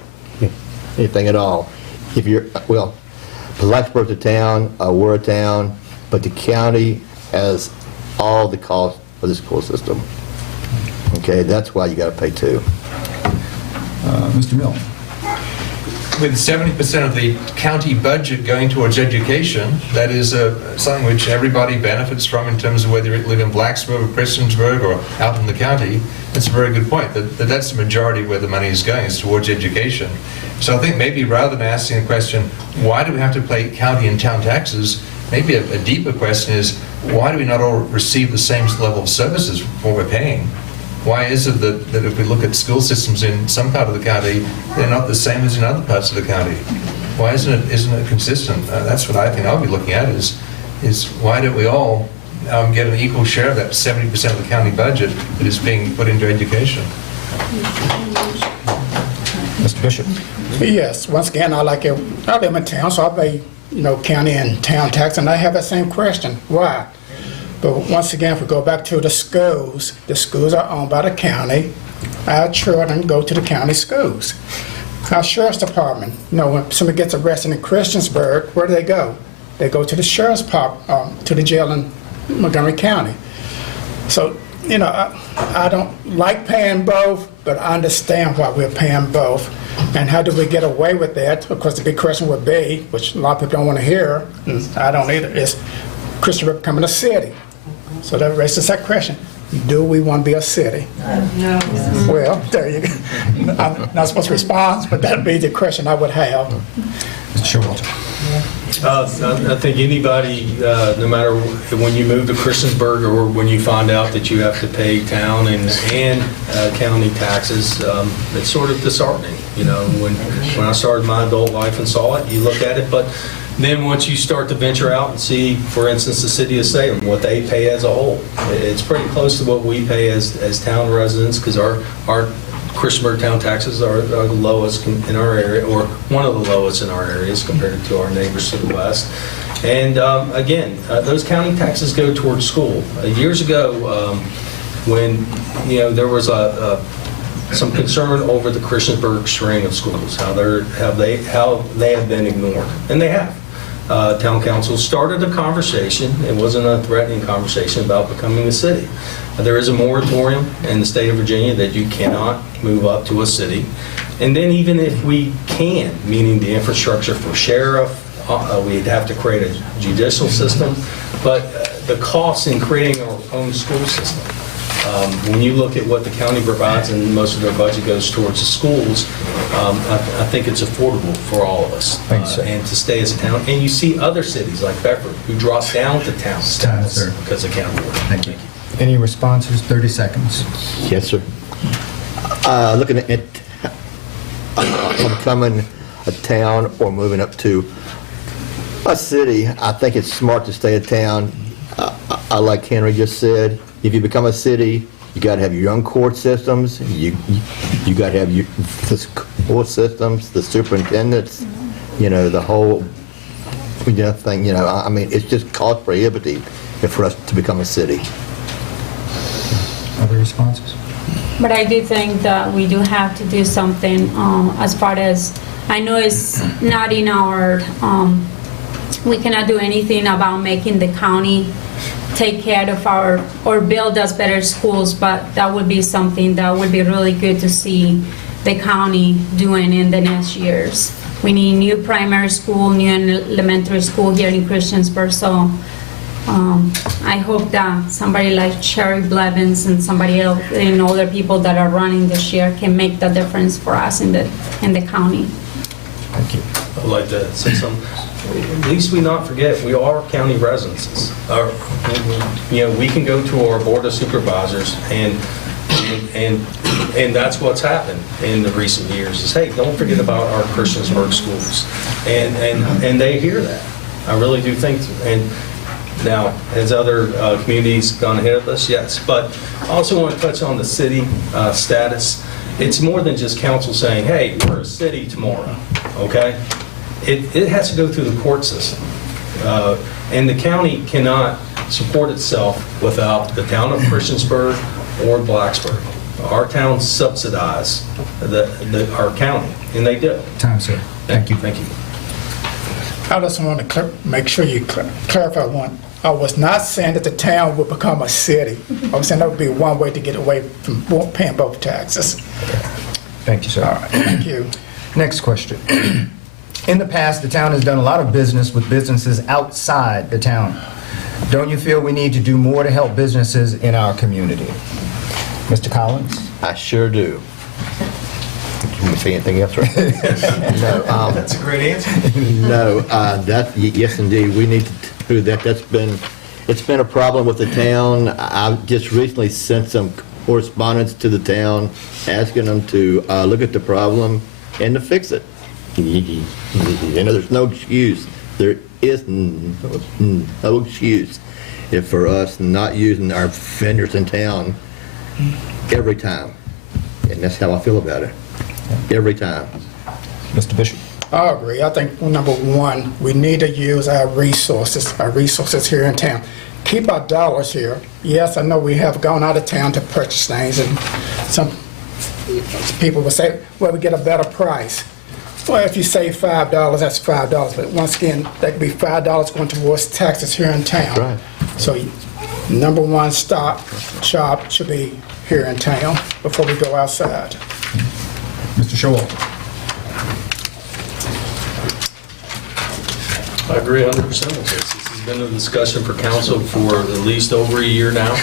anything at all. Blacksburg's a town, we're a town, but the county has all the cost for the school system. Okay, that's why you got to pay two. Mr. Mill? With 70% of the county budget going towards education, that is something which everybody benefits from in terms of whether you live in Blacksburg or Christiansburg or out in the county. That's a very good point, that's the majority where the money is going, is towards education. So I think maybe rather than asking the question, why do we have to pay county and town taxes, maybe a deeper question is, why do we not all receive the same level of services for what we're paying? Why is it that if we look at school systems in some part of the county, they're not the same as in other parts of the county? Why isn't it consistent? That's what I think I'll be looking at is why don't we all get an equal share of that 70% of the county budget that is being put into education? Mr. Bishop? Yes, once again, I live in town, so I pay, county and town tax, and I have that same question. Why? But once again, if we go back to the schools are owned by the county. Our children go to the county schools. Our sheriff's department, when somebody gets arrested in Christiansburg, where do they go? They go to the sheriff's to the jail in Montgomery County. So, I don't like paying both, but I understand why we're paying both. And how do we get away with that? Of course, the big question would be, which a lot of people don't want to hear, and I don't either, is Christiansburg becoming a city? So that raises that question. Do we want to be a city? No. Well, there you go. I'm not supposed to respond, but that'd be the question I would have. Mr. Showalter? I think anybody, no matter when you move to Christiansburg or when you find out that you have to pay town and county taxes, it's sort of disheartening. When I started my adult life and saw it, you look at it, but then once you start to venture out and see, for instance, the city of Salem, what they pay as a whole, it's pretty close to what we pay as town residents, because our Christiansburg town taxes are the lowest in our area, or one of the lowest in our areas compared to our neighbors to the west. And again, those county taxes go towards school. Years ago, when there was some concern over the Christiansburg string of schools, how they have been ignored, and they have. Town council started a conversation. It wasn't a threatening conversation about becoming a city. There is a moratorium in the state of Virginia that you cannot move up to a city. And then even if we can, meaning the infrastructure for sheriff, we'd have to create a judicial system. But the costs in creating our own school system, when you look at what the county provides and most of their budget goes towards the schools, I think it's affordable for all of us. Thanks, sir. And to stay as a town. And you see other cities like Bedford who drop down to town status sir. because of county board. Thank you. Any responses? 30 seconds. Yes, sir. Looking at becoming a town or moving up to a city, I think it's smart to stay a town. I like Henry just said, if you become a city, you got to have your own court systems. You got to have the school systems, the superintendents. The whole thing. I mean, it's just cost prohibitive for us to become a city. Other responses? But I do think that we do have to do something as far as, I know it's not in our, we cannot do anything about making the county take care of or build us better schools, but that would be something that would be really good to see the county doing in the next years. We need new primary school, new elementary school here in Christiansburg, so I hope that somebody like Sherry Blevins and somebody else and other people that are running this year can make the difference for us in the county. Thank you. I'd like to say something. At least we not forget, we are county residents. We can go to our board of supervisors and that's what's happened in the recent years is, hey, don't forget about our Christiansburg schools. And they hear that. I really do think, and now, has other communities gone ahead of us? Yes. But I also want to touch on the city status. It's more than just council saying, hey, we're a city tomorrow, okay? It has to go through the court system. And the county cannot support itself without the town of Christiansburg or Blacksburg. Our towns subsidize our county, and they do. Time, sir. Thank you. Thank you. I just want to make sure you clarify one. I was not saying that the town would become a city. I was saying that would be one way to get away from paying both taxes. Thank you, sir. All right, thank you. Next question. In the past, the town has done a lot of business with businesses outside the town. Don't you feel we need to do more to help businesses in our community? Mr. Collins? I sure do. You say anything else, right? No, That's a great answer. no, yes, indeed, we need to do that. It's been a problem with the town. I've just recently sent some correspondence to the town asking them to look at the problem and to fix it. You know, there's no excuse. There is no excuse for us not using our vendors in town every time. And that's how I feel about it. Every time. Mr. Bishop? I agree. I think, number one, we need to use our resources here in town. Keep our dollars here. Yes, I know we have gone out of town to purchase things, and some people will say, well, we get a better price. Well, if you save $5, that's $5. But once again, that could be $5 going towards taxes here in town. Right. So, number one shop should be here in town before we go outside. Mr. Showalter? I agree 100% with this. This has been a discussion for council for at least over a year now.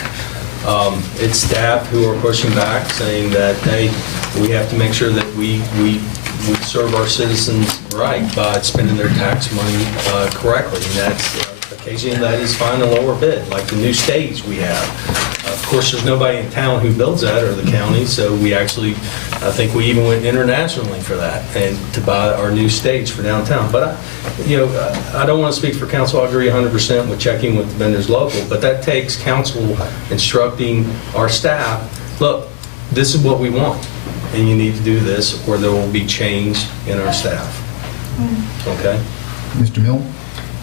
It's staff who are pushing back, saying that, hey, we have to make sure that we serve our citizens right by spending their tax money correctly. And that's, occasionally that is find a lower bid, like the new stage we have. Of course, there's nobody in town who builds that, or the county, so we actually, I think we even went internationally for that, and to buy our new stage for downtown. But, I don't want to speak for council. I agree 100% with checking with the vendors local, but that takes council instructing our staff, look, this is what we want, and you need to do this, or there will be change in our staff. Okay? Mr. Mill?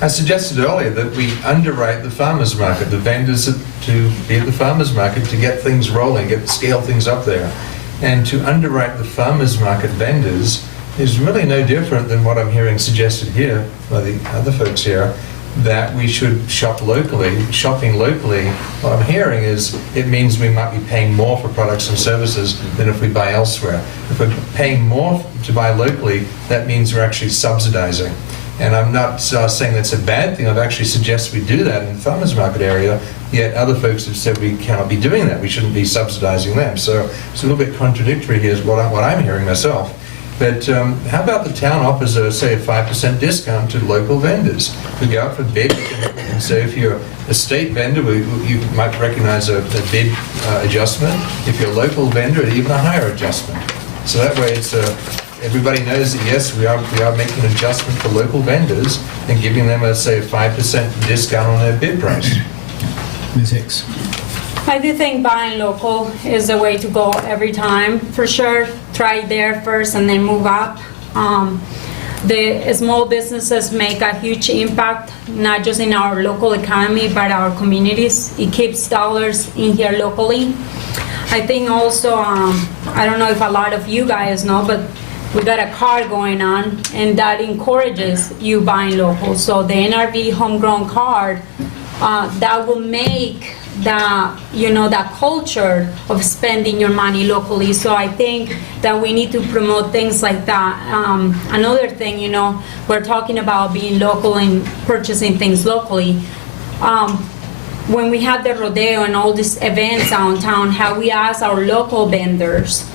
I suggested earlier that we underwrite the farmers market, the vendors to be at the farmers market to get things rolling, scale things up there. And to underwrite the farmers market vendors is really no different than what I'm hearing suggested here by the other folks here, that we should shop locally. Shopping locally, what I'm hearing is it means we might be paying more for products and services than if we buy elsewhere. If we're paying more to buy locally, that means we're actually subsidizing. And I'm not saying that's a bad thing. I've actually suggested we do that in the farmers market area, yet other folks have said we cannot be doing that. We shouldn't be subsidizing them. So it's a little bit contradictory here is what I'm hearing myself. But how about the town offers, say, a 5% discount to local vendors? We go out for bid, and say if you're a state vendor, you might recognize a bid adjustment. If you're a local vendor, even a higher adjustment. So that way it's everybody knows that, yes, we are making an adjustment for local vendors and giving them, say, a 5% discount on their bid price. Ms. Hicks? I do think buying local is the way to go every time, for sure. Try there first and then move up. The small businesses make a huge impact, not just in our local economy, but our communities. It keeps dollars in here locally. I think also, I don't know if a lot of you guys know, but we got a card going on, and that encourages you buying local. So the NRV homegrown card, that will make that culture of spending your money locally. So I think that we need to promote things like that. Another thing, we're talking about being local and purchasing things locally. When we had the rodeo and all these events downtown, how we ask our local vendors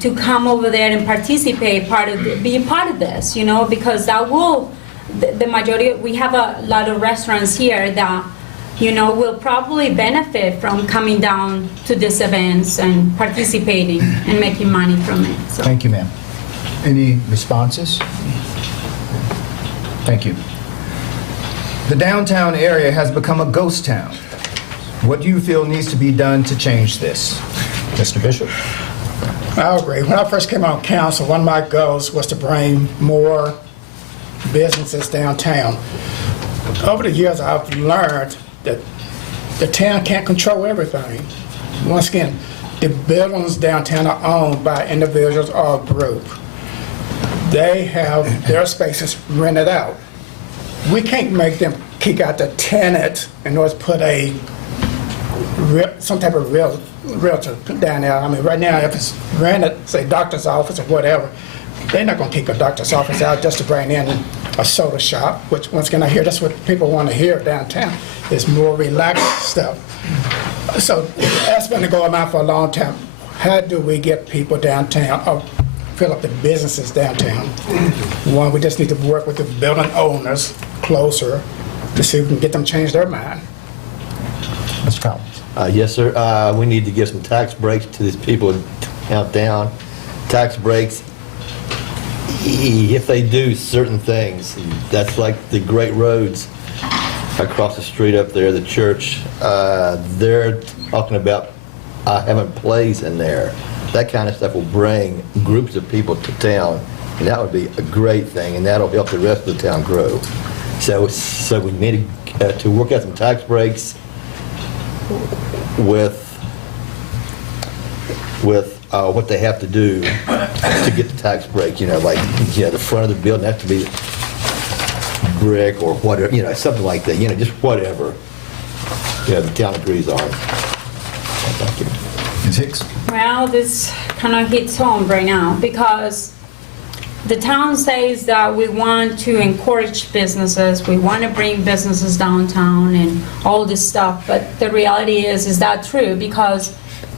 to come over there and participate, be a part of this, because that will, the majority, we have a lot of restaurants here that, will probably benefit from coming down to these events and participating and making money from it. So. Thank you, ma'am. Any responses? Thank you. The downtown area has become a ghost town. What do you feel needs to be done to change this? Mr. Bishop? I agree. When I first came on council, one of my goals was to bring more businesses downtown. Over the years, I've learned that the town can't control everything. Once again, the buildings downtown are owned by individuals or a group. They have their spaces rented out. We can't make them kick out the tenant in order to put some type of realtor down there. I mean, right now, if it's rented, say doctor's office or whatever, they're not gonna kick a doctor's office out just to bring in a soda shop, which once again, I hear that's what people want to hear downtown, is more relaxed stuff. So that's been the goal of mine for a long time. How do we get people downtown, or fill up the businesses downtown? One, we just need to work with the building owners closer to see if we can get them to change their mind. Mr. Collins? Yes, sir. We need to give some tax breaks to these people downtown. Tax breaks, if they do certain things. That's like the great roads across the street up there, the church. They're talking about having plays in there. That kind of stuff will bring groups of people to town, and that would be a great thing, and that'll help the rest of the town grow. So we need to work out some tax breaks with what they have to do to get the tax break. Like the front of the building has to be brick or whatever, something like that. Just whatever. The town agrees on. Thank you. Ms. Hicks? Well, this kind of hits home right now because the town says that we want to encourage businesses, we want to bring businesses downtown and all this stuff, but the reality is that true? Because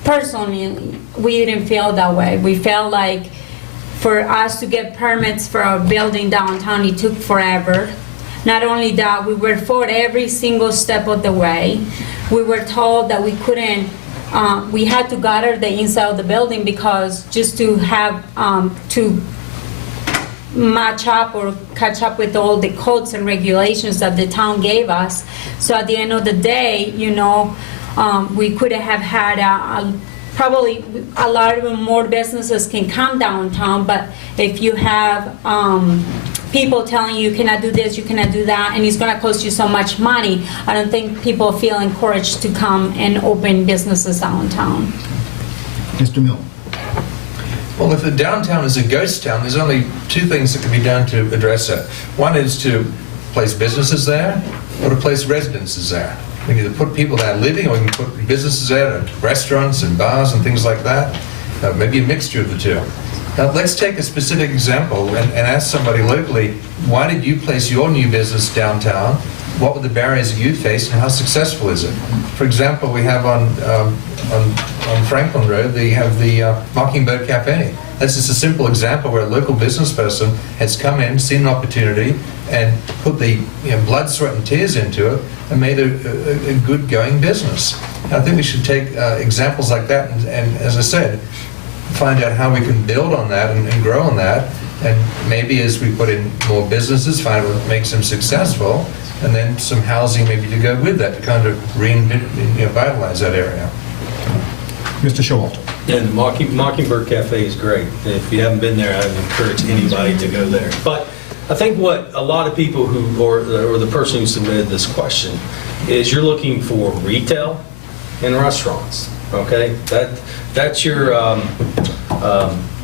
personally, we didn't feel that way. We felt like for us to get permits for a building downtown, it took forever. Not only that, we were fought every single step of the way. We were told that we couldn't, we had to gutter the inside of the building because just to have, to match up or catch up with all the codes and regulations that the town gave us. So at the end of the day, we could have had probably a lot of more businesses can come downtown, but if you have people telling you cannot do this, you cannot do that, and it's going to cost you so much money, I don't think people feel encouraged to come and open businesses downtown. Mr. Milne? Well, if the downtown is a ghost town, there's only two things that can be done to address it. One is to place businesses there or to place residences there. We can either put people there living or we can put businesses there, and restaurants and bars and things like that. Maybe a mixture of the two. Now, let's take a specific example and ask somebody locally, why did you place your new business downtown? What were the barriers that you faced and how successful is it? For example, we have on Franklin Road, they have the Mockingbird Cafe. That's just a simple example where a local business person has come in, seen an opportunity, and put the blood, sweat, and tears into it, and made a good going business. I think we should take examples like that, and as I said, find out how we can build on that and grow on that, and maybe as we put in more businesses, find out what makes them successful, and then some housing maybe to go with that to kind of revitalize that area. Mr. Showalter? And the Mockingbird Cafe is great. If you haven't been there, I would encourage anybody to go there. But I think what a lot of people or the person who submitted this question is you're looking for retail and restaurants. Okay, that's your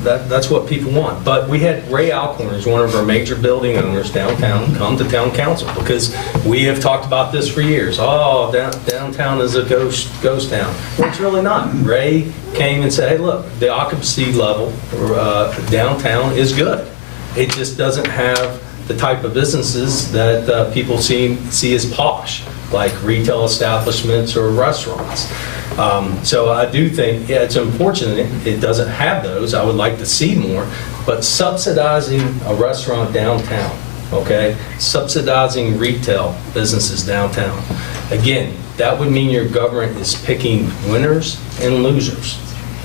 that's what people want. But we had Ray Alcorn, who's one of our major building owners downtown, come to town council because we have talked about this for years. Oh, downtown is a ghost town. Well, it's really not. Ray came and said, hey, look, the occupancy level downtown is good. It just doesn't have the type of businesses that people see as posh, like retail establishments or restaurants. So I do think, it's unfortunate it doesn't have those. I would like to see more, but subsidizing a restaurant downtown, okay? Subsidizing retail businesses downtown. Again, that would mean your government is picking winners and losers.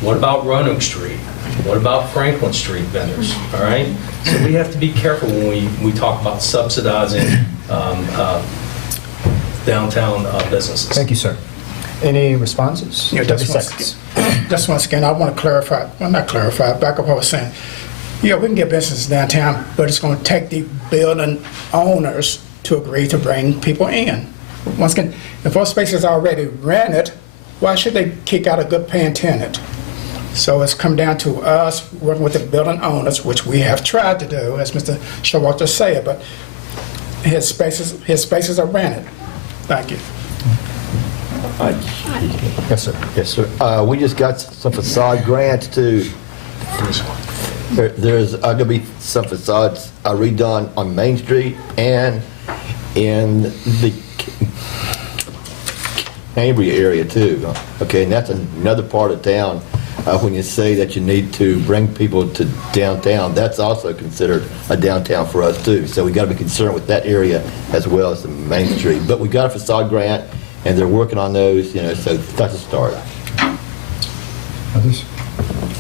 What about Roanoke Street? What about Franklin Street vendors, all right? So we have to be careful when we talk about subsidizing downtown businesses. Thank you, sir. Any responses? Yeah, 30 seconds. Just once again, I want to clarify, well, not clarify, back up what I was saying. Yeah, we can get businesses downtown, but it's going to take the building owners to agree to bring people in. Once again, if those spaces are already rented, why should they kick out a good paying tenant? So it's come down to us working with the building owners, which we have tried to do, as Mr. Showalter said, but his spaces are rented. Thank you. Yes, sir. Yes, sir. We just got some facade grants too. There's going to be some facades redone on Main Street and in the Cambria area too. Okay, and that's another part of town. When you say that you need to bring people to downtown, that's also considered a downtown for us too. So we got to be concerned with that area as well as the Main Street. But we got a facade grant, and they're working on those. So that's a start. Others?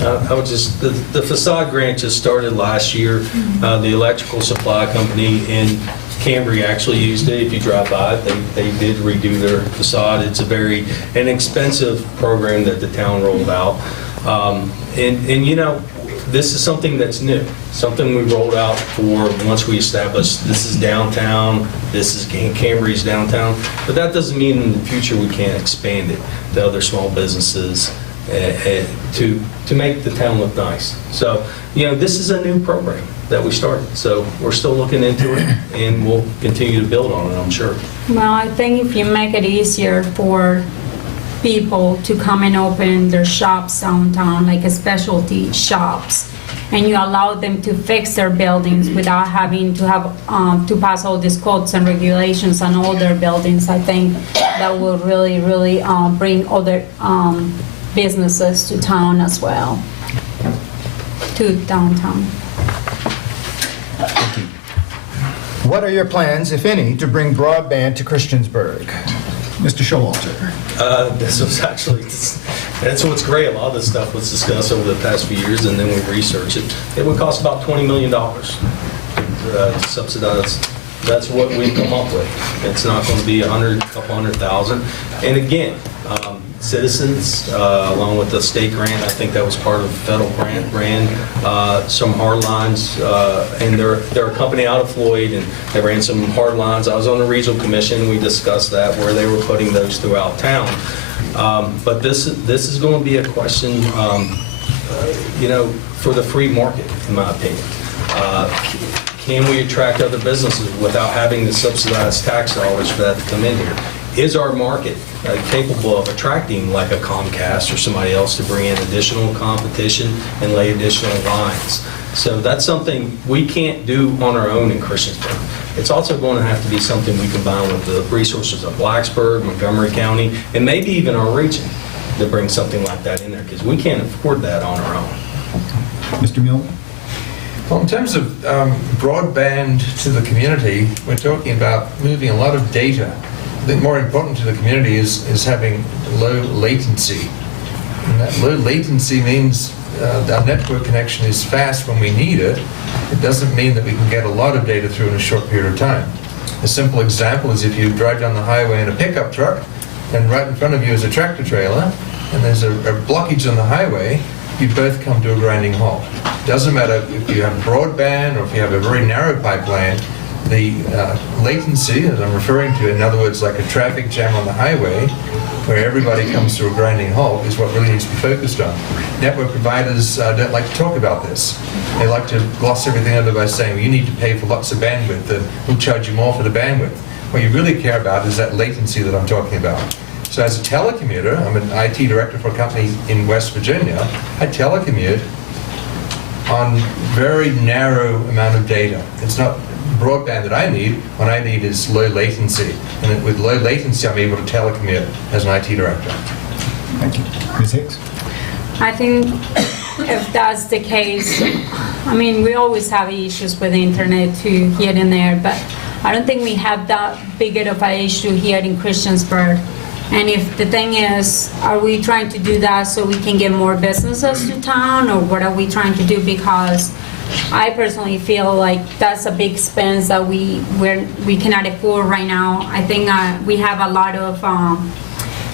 I would just, the facade grant just started last year. The electrical supply company in Cambria actually used it. If you drive by it, they did redo their facade. It's a very inexpensive program that the town rolled out. And you know, this is something that's new, something we rolled out for once we established this is downtown, this is Cambria's downtown, but that doesn't mean in the future we can't expand it to other small businesses to make the town look nice. So, you know, this is a new program that we started, so we're still looking into it, and we'll continue to build on it, I'm sure. Well, I think if you make it easier for people to come and open their shops downtown, like a specialty shops, and you allow them to fix their buildings without having to have to pass all these codes and regulations on all their buildings, I think that will really, really bring other businesses to town as well, to downtown. What are your plans, if any, to bring broadband to Christiansburg? Mr. Showalter. This was actually, that's what's great, a lot of this stuff was discussed over the past few years, and then we researched it. It would cost about $20 million to subsidize. That's what we've come up with. It's not going to be a couple hundred thousand. And again, citizens, along with the state grant, I think that was part of the federal grant, ran some hard lines, and they're a company out of Floyd, and they ran some hard lines. I was on the regional commission, we discussed that, where they were putting those throughout town. But this is going to be a question, you know, for the free market, in my opinion. Can we attract other businesses without having to subsidize tax dollars for that to come in here? Is our market capable of attracting like a Comcast or somebody else to bring in additional competition and lay additional lines? So that's something we can't do on our own in Christiansburg. It's also going to have to be something we combine with the resources of Blacksburg, Montgomery County, and maybe even our region to bring something like that in there, because we can't afford that on our own. Mr. Milne? Well, in terms of broadband to the community, we're talking about moving a lot of data. I think more important to the community is having low latency. And that low latency means our network connection is fast when we need it. It doesn't mean that we can get a lot of data through in a short period of time. A simple example is if you drive down the highway in a pickup truck, and right in front of you is a tractor trailer, and there's a blockage on the highway, you both come to a grinding halt. Doesn't matter if you have broadband or if you have a very narrow pipeline, the latency, as I'm referring to, in other words, like a traffic jam on the highway, where everybody comes to a grinding halt, is what really needs to be focused on. Network providers don't like to talk about this. They like to gloss everything over by saying, well, you need to pay for lots of bandwidth, and we'll charge you more for the bandwidth. What you really care about is that latency that I'm talking about. So as a telecommuter, I'm an IT director for a company in West Virginia, I telecommute on very narrow amount of data. It's not broadband that I need. What I need is low latency. And with low latency, I'm able to telecommute as an IT director. Thank you. Ms. Hicks? I think if that's the case, I mean, we always have issues with the internet too, here and there, but I don't think we have that big of an issue here in Christiansburg. And if the thing is, are we trying to do that so we can get more businesses to town, or what are we trying to do? Because I personally feel like that's a big expense that we cannot afford right now. I think we have a lot of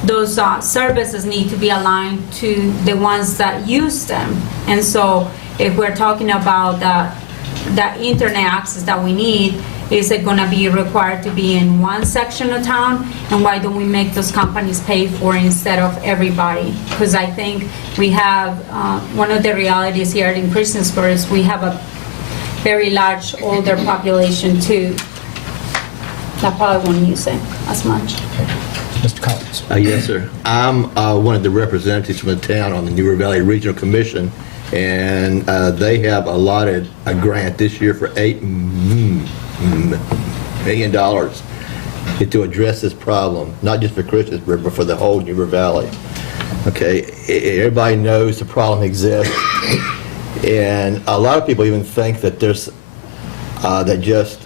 those services need to be aligned to the ones that use them. And so if we're talking about that internet access that we need, is it going to be required to be in one section of town? And why don't we make those companies pay for it instead of everybody? Because I think we have, one of the realities here in Christiansburg is we have a very large older population too. that probably won't use it as much. Mr. Collins. Yes, sir. I'm one of the representatives from the town on the New River Valley Regional Commission, and they have allotted a grant this year for $8 million to address this problem, not just for Christiansburg, but for the whole New River Valley. Okay, everybody knows the problem exists, and a lot of people even think that there's that just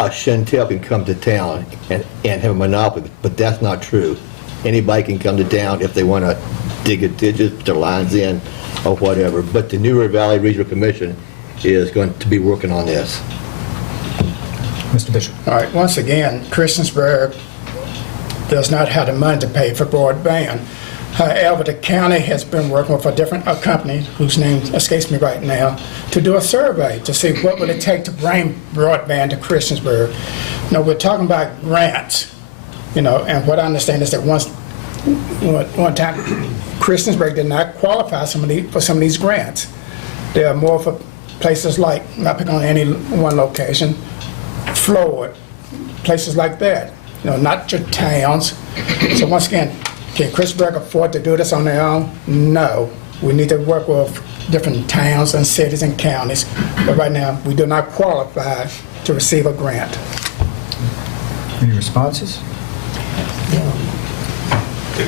a Chantel can come to town and have a monopoly, but that's not true. Anybody can come to town if they want to dig a ditch, put their lines in, or whatever. But the New River Valley Regional Commission is going to be working on this. Mr. Bishop. All right, once again, Christiansburg does not have the money to pay for broadband. However, the county has been working with a different company, whose name escapes me right now, to do a survey to see what would it take to bring broadband to Christiansburg. You know, we're talking about grants, you know, and what I understand is that one time, Christiansburg did not qualify for some of these grants. They are more for places like, not picking on any one location, Floyd, places like that, you know, not your towns. So once again, can Christiansburg afford to do this on their own? No. We need to work with different towns and cities and counties. But right now, we do not qualify to receive a grant. Any responses?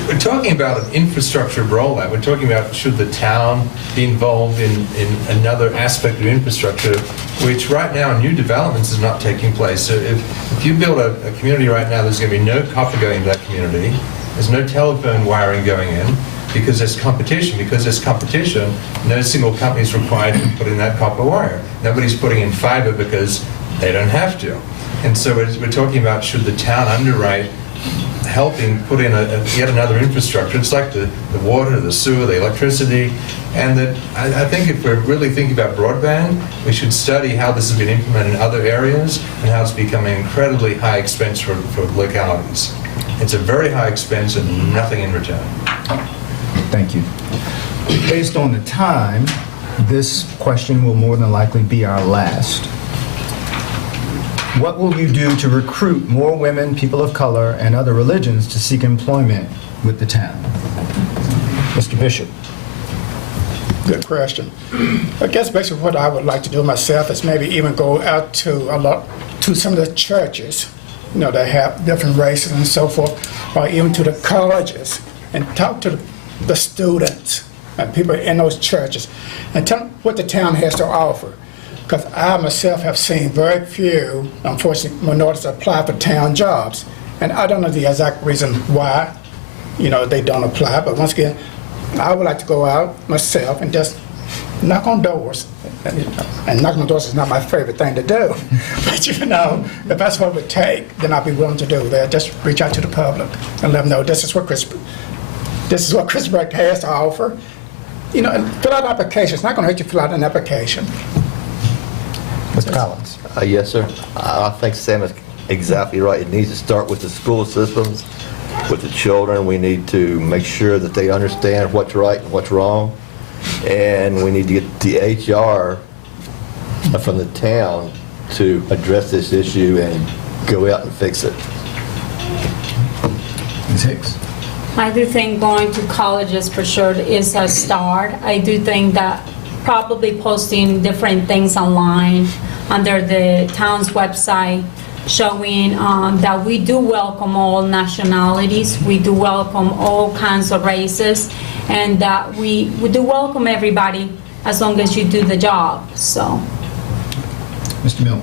We're talking about an infrastructure rollout. We're talking about should the town be involved in another aspect of infrastructure, which right now in new developments is not taking place. So if you build a community right now, there's going to be no copper going to that community. There's no telephone wiring going in because there's competition. Because there's competition, no single company is required to put in that copper wire. Nobody's putting in fiber because they don't have to. And so we're talking about should the town underwrite helping put in yet another infrastructure. It's like the water, the sewer, the electricity. And that I think if we're really thinking about broadband, we should study how this has been implemented in other areas and how it's becoming an incredibly high expense for localities. It's a very high expense and nothing in return. Thank you. Based on the time, this question will more than likely be our last. What will you do to recruit more women, people of color, and other religions to seek employment with the town? Mr. Bishop. Good question. I guess basically what I would like to do myself is maybe even go out to some of the churches, you know, that have different races and so forth, or even to the colleges and talk to the students and people in those churches and tell them what the town has to offer. Because I myself have seen very few, unfortunately, minorities apply for town jobs. And I don't know the exact reason why, you know, they don't apply. But once again, I would like to go out myself and just knock on doors. And knocking on doors is not my favorite thing to do. But you know, if that's what it would take, then I'd be willing to do that. Just reach out to the public and let them know this is what Christiansburg has to offer. You know, and fill out an application. It's not going to hurt you to fill out an application. Mr. Collins. Yes, sir. I think Sam is exactly right. It needs to start with the school systems, with the children. We need to make sure that they understand what's right and what's wrong. And we need to get the HR from the town to address this issue and go out and fix it. Ms. Hicks. I do think going to colleges for sure is a start. I do think that probably posting different things online under the town's website showing that we do welcome all nationalities, we do welcome all kinds of races, and that we do welcome everybody as long as you do the job. So, Mr. Miller.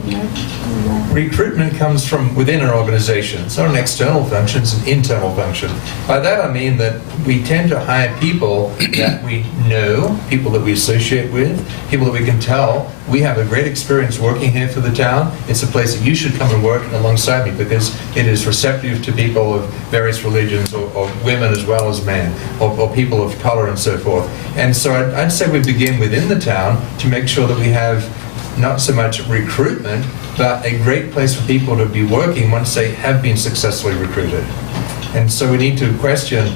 Recruitment comes from within an organization. It's not an external function, it's an internal function. By that I mean that we tend to hire people that we know, people that we associate with, people that we can tell, we have a great experience working here for the town. It's a place that you should come and work alongside me because it is receptive to people of various religions or women as well as men or people of color and so forth. And so I'd say we begin within the town to make sure that we have not so much recruitment, but a great place for people to be working once they have been successfully recruited. And so we need to question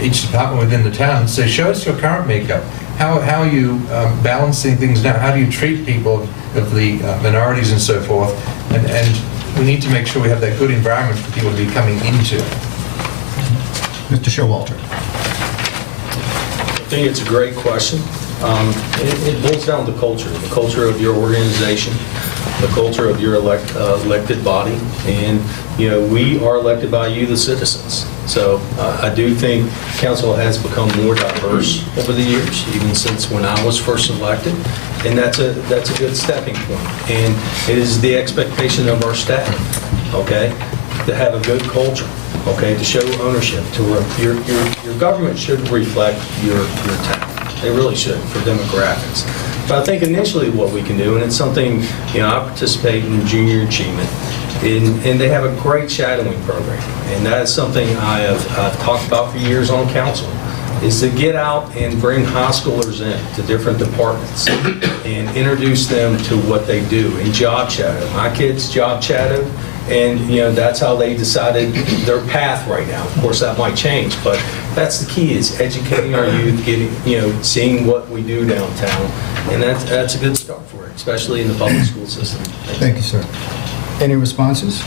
each department within the town and say, show us your current makeup. How are you balancing things now? How do you treat people of the minorities and so forth? And we need to make sure we have that good environment for people to be coming into. Mr. Showalter. I think it's a great question. It boils down to culture, the culture of your organization, the culture of your elected body, and we are elected by you, the citizens. So I do think council has become more diverse over the years, even since when I was first elected, and that's a good stepping point. And it is the expectation of our staff, okay, to have a good culture, okay, to show ownership, to your government should reflect your town. They really should for demographics. But I think initially what we can do, and it's something, I participate in junior achievement, and they have a great shadowing program. And that is something I've talked about for years on council, is to get out and bring high schoolers in to different departments and introduce them to what they do and job shadow. My kids job shadow, and that's how they decided their path right now. Of course, that might change, but that's the key, is educating our youth, getting, seeing what we do downtown, and that's a good start for it, especially in the public school system. Thank you, sir. Any responses?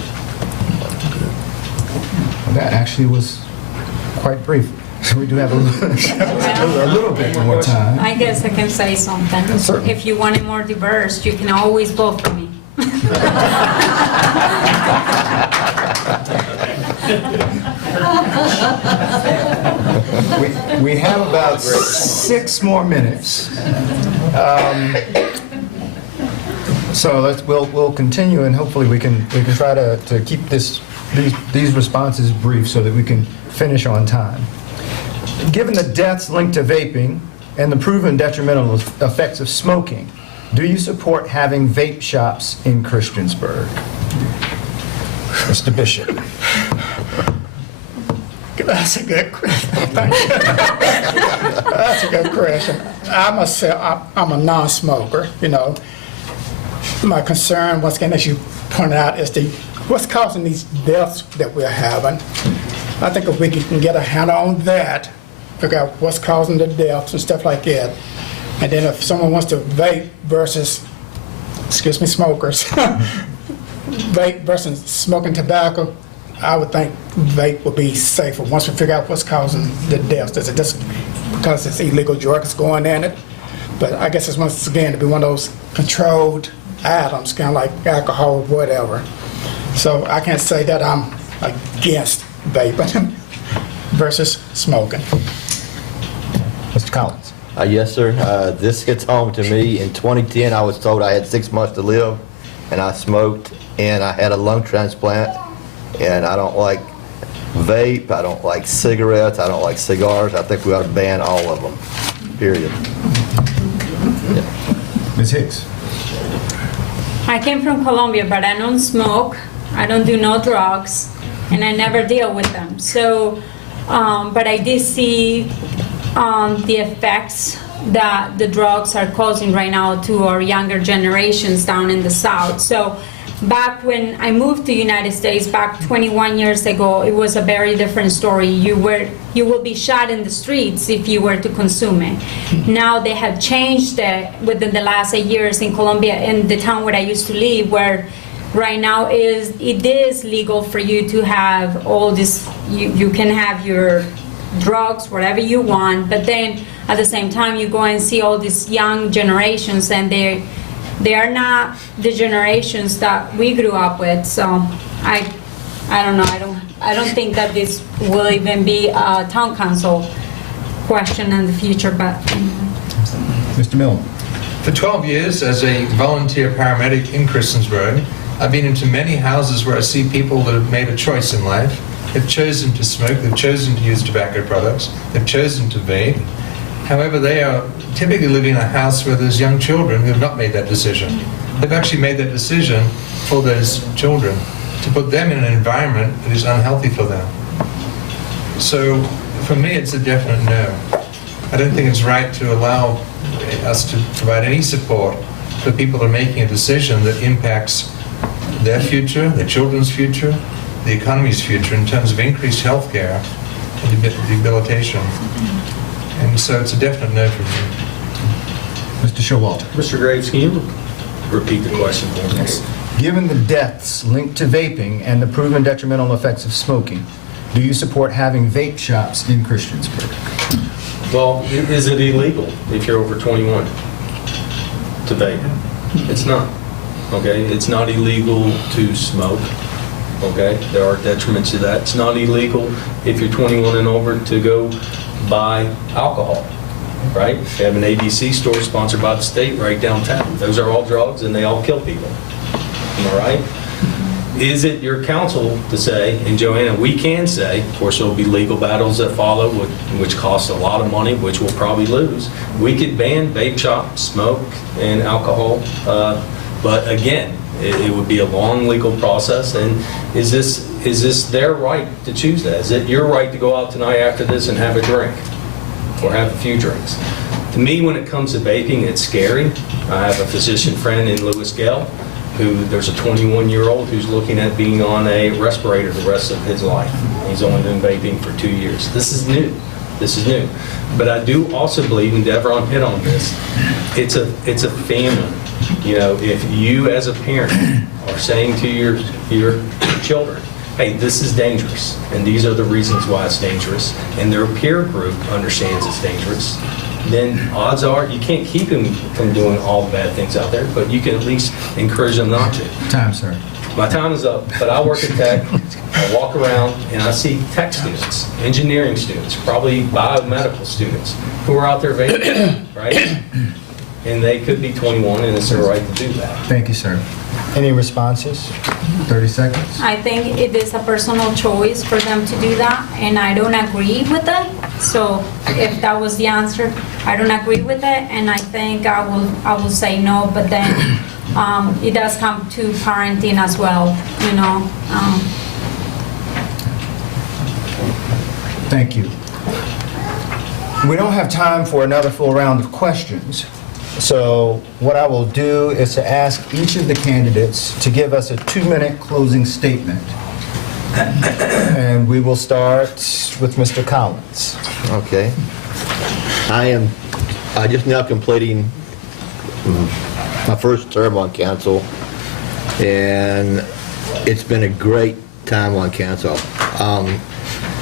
Well, that actually was quite brief. So we do have a little bit more time. I guess I can say something. Certainly. If you want it more diverse, you can always vote for me. We have about 6 more minutes. So we'll continue, and hopefully we can try to keep these responses brief so that we can finish on time. Given the deaths linked to vaping and the proven detrimental effects of smoking, do you support having vape shops in Christiansburg? Mr. Bishop. That's a good question. That's a good question. I must say, I'm a non-smoker, My concern, once again, as you pointed out, is what's causing these deaths that we're having. I think if we can get a handle on that, figure out what's causing the deaths and stuff like that, and then if someone wants to vape versus, smokers, vape versus smoking tobacco, I would think vape would be safer once we figure out what's causing the deaths. Is it just because it's illegal drugs going in it? But I guess it's once again to be one of those controlled items, kind of like alcohol, whatever. So I can't say that I'm against vaping versus smoking. Mr. Collins. Yes, sir. This hits home to me. In 2010, I was told I had 6 months to live, and I smoked, and I had a lung transplant, and I don't like vape, I don't like cigarettes, I don't like cigars. I think we ought to ban all of them, period. Yeah. Ms. Hicks. I came from Colombia, but I don't smoke, I don't do no drugs, and I never deal with them. So, but I did see the effects that the drugs are causing right now to our younger generations down in the South. So back when I moved to the United States, back 21 years ago, it was a very different story. You will be shot in the streets if you were to consume it. Now they have changed it within the last 8 years in Colombia, in the town where I used to live, where right now it is legal for you to have all this, you can have your drugs, whatever you want, but then at the same time you go and see all these young generations, and they are not the generations that we grew up with. So I don't know, I don't think that this will even be a town council question in the future, but Mr. Milne. For 12 years as a volunteer paramedic in Christiansburg, I've been into many houses where I see people that have made a choice in life. They've chosen to smoke, they've chosen to use tobacco products, they've chosen to vape. However, they are typically living in a house where there's young children who have not made that decision. They've actually made that decision for those children, to put them in an environment that is unhealthy for them. So for me, it's a definite no. I don't think it's right to allow us to provide any support for people that are making a decision that impacts their future, their children's future, the economy's future in terms of increased health care and debilitation. And so it's a definite no for me. Mr. Showalter. Mr. Graves, can you repeat the question for me. Given the deaths linked to vaping and the proven detrimental effects of smoking, do you support having vape shops in Christiansburg? Well, is it illegal if you're over 21 to vape? It's not. Okay, it's not illegal to smoke. Okay, there are detriments to that. It's not illegal if you're 21 and over to go buy alcohol, right? They have an ABC store sponsored by the state right downtown. Those are all drugs and they all kill people. Am I right? Is it your council to say, and Joanna, we can say, of course there'll be legal battles that follow, which cost a lot of money, which we'll probably lose. We could ban vape shops, smoke, and alcohol, but again, it would be a long legal process. And is this their right to choose that? Is it your right to go out tonight after this and have a drink or have a few drinks? To me, when it comes to vaping, it's scary. I have a physician friend in Lewis Gale who there's a 21-year-old who's looking at being on a respirator the rest of his life. He's only been vaping for 2 years. This is new. This is new. But I do also believe, and Devron hit on this, it's a family. You know, if you as a parent are saying to your children, hey, this is dangerous, and these are the reasons why it's dangerous, and their peer group understands it's dangerous, then odds are you can't keep them from doing all the bad things out there, but you can at least encourage them not to. Time, sir. My time is up, but I work at tech. I walk around and I see tech students, engineering students, probably biomedical students who are out there vaping, right? And they could be 21 and it's their right to do that. Thank you, sir. Any responses? 30 seconds. I think it is a personal choice for them to do that, and I don't agree with it. So if that was the answer, I don't agree with it, and I think I will say no. But then it does come to parenting as well, you know. Thank you. We don't have time for another full round of questions. So what I will do is to ask each of the candidates to give us a 2-minute closing statement. And we will start with Mr. Collins. Okay. I just now completing my first term on council, and it's been a great time on council.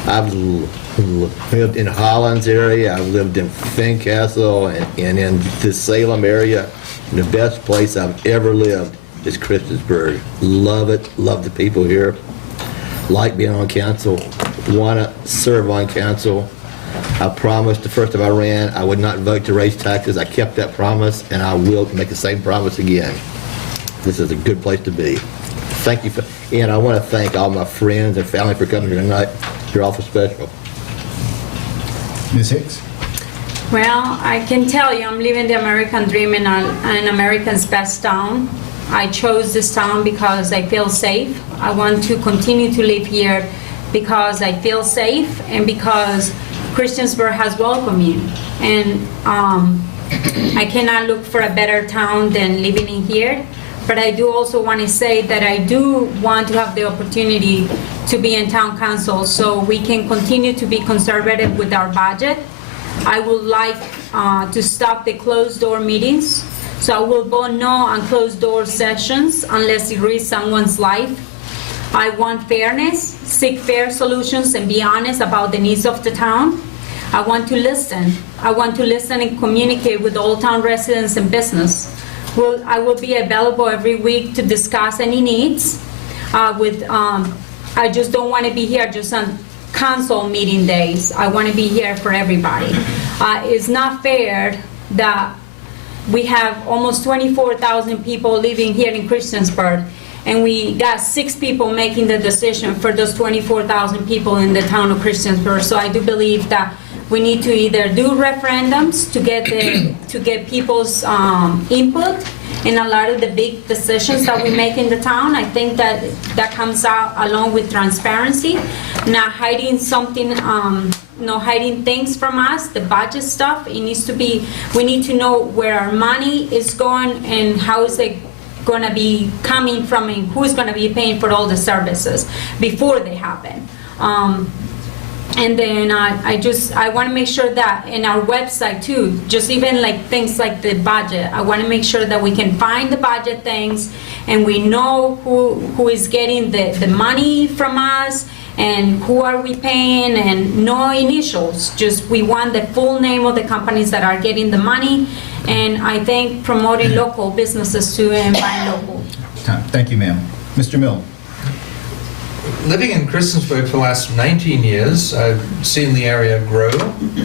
I've lived in Holland's area, I've lived in Fincastle, and in the Salem area. And the best place I've ever lived is Christiansburg. Love it, love the people here. Like being on council, want to serve on council. I promised the first time I ran I would not vote to raise taxes. I kept that promise, and I will make the same promise again. This is a good place to be. Thank you, and I want to thank all my friends and family for coming here tonight. You're awful special. Ms. Hicks? Well, I can tell you, I'm living the American dream in an American's best town. I chose this town because I feel safe. I want to continue to live here because I feel safe and because Christiansburg has welcomed me. And I cannot look for a better town than living in here. But I do also want to say that I do want to have the opportunity to be in town council so we can continue to be conservative with our budget. I would like to stop the closed door meetings. So I will vote no on closed door sessions unless it risks someone's life. I want fairness, seek fair solutions, and be honest about the needs of the town. I want to listen. I want to listen and communicate with all town residents and business. I will be available every week to discuss any needs. I just don't want to be here just on council meeting days. I want to be here for everybody. It's not fair that we have almost 24,000 people living here in Christiansburg, and we got 6 people making the decision for those 24,000 people in the town of Christiansburg. So I do believe that we need to either do referendums to get people's input in a lot of the big decisions that we make in the town. I think that comes out along with transparency, not hiding something, no hiding things from us. The budget stuff, it needs to be. We need to know where our money is going and how is it going to be coming from, and who's going to be paying for all the services before they happen. And then I want to make sure that in our website too, just even like things like the budget, I want to make sure that we can find the budget things and we know who is getting the money from us and who are we paying, and no initials, just we want the full name of the companies that are getting the money. And I think promoting local businesses too and buying local. Thank you, ma'am. Mr. Mill. Living in Christiansburg for the last 19 years, I've seen the area grow.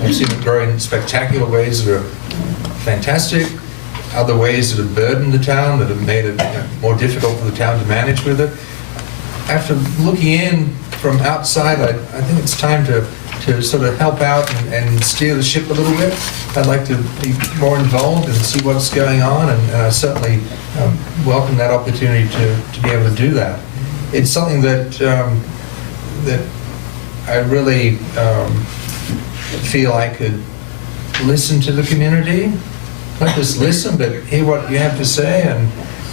I've seen it grow in spectacular ways that are fantastic, other ways that have burdened the town, that have made it more difficult for the town to manage with it. After looking in from outside, I think it's time to sort of help out and steer the ship a little bit. I'd like to be more involved and see what's going on, and I certainly welcome that opportunity to be able to do that. It's something that that I really feel I could listen to the community, not just listen, but hear what you have to say,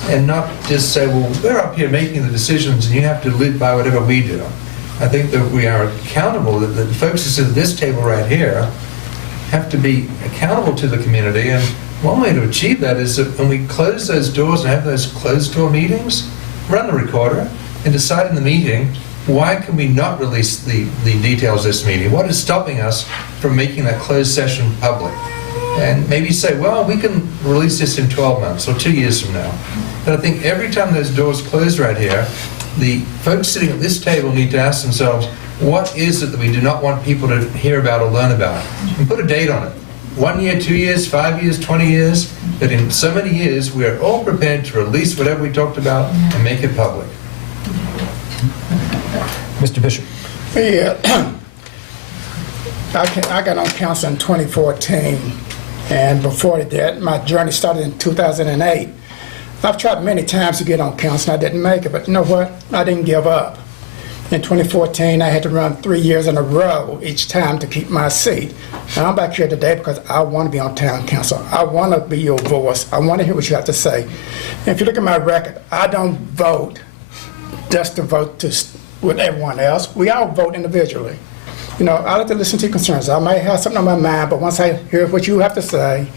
and not just say, well, we're up here making the decisions and you have to live by whatever we do. I think that we are accountable, that the folks who sit at this table right here have to be accountable to the community, and one way to achieve that is that when we close those doors and have those closed door meetings, run the recorder and decide in the meeting, why can we not release the details of this meeting? What is stopping us from making that closed session public? And maybe say, well, we can release this in 12 months or 2 years from now. But I think every time those doors close right here, the folks sitting at this table need to ask themselves, what is it that we do not want people to hear about or learn about? And put a date on it. 1 year, 2 years, 5 years, 20 years, that in so many years we are all prepared to release whatever we talked about and make it public. Mr. Bishop. Yeah. I got on council in 2014, and before that, my journey started in 2008. I've tried many times to get on council, and I didn't make it, but you know what? I didn't give up. In 2014, I had to run 3 years in a row each time to keep my seat. And I'm back here today because I want to be on town council. I want to be your voice. I want to hear what you have to say. And if you look at my record, I don't vote just to vote with everyone else. We all vote individually. You know, I like to listen to your concerns. I might have something on my mind, but once I hear what you have to say,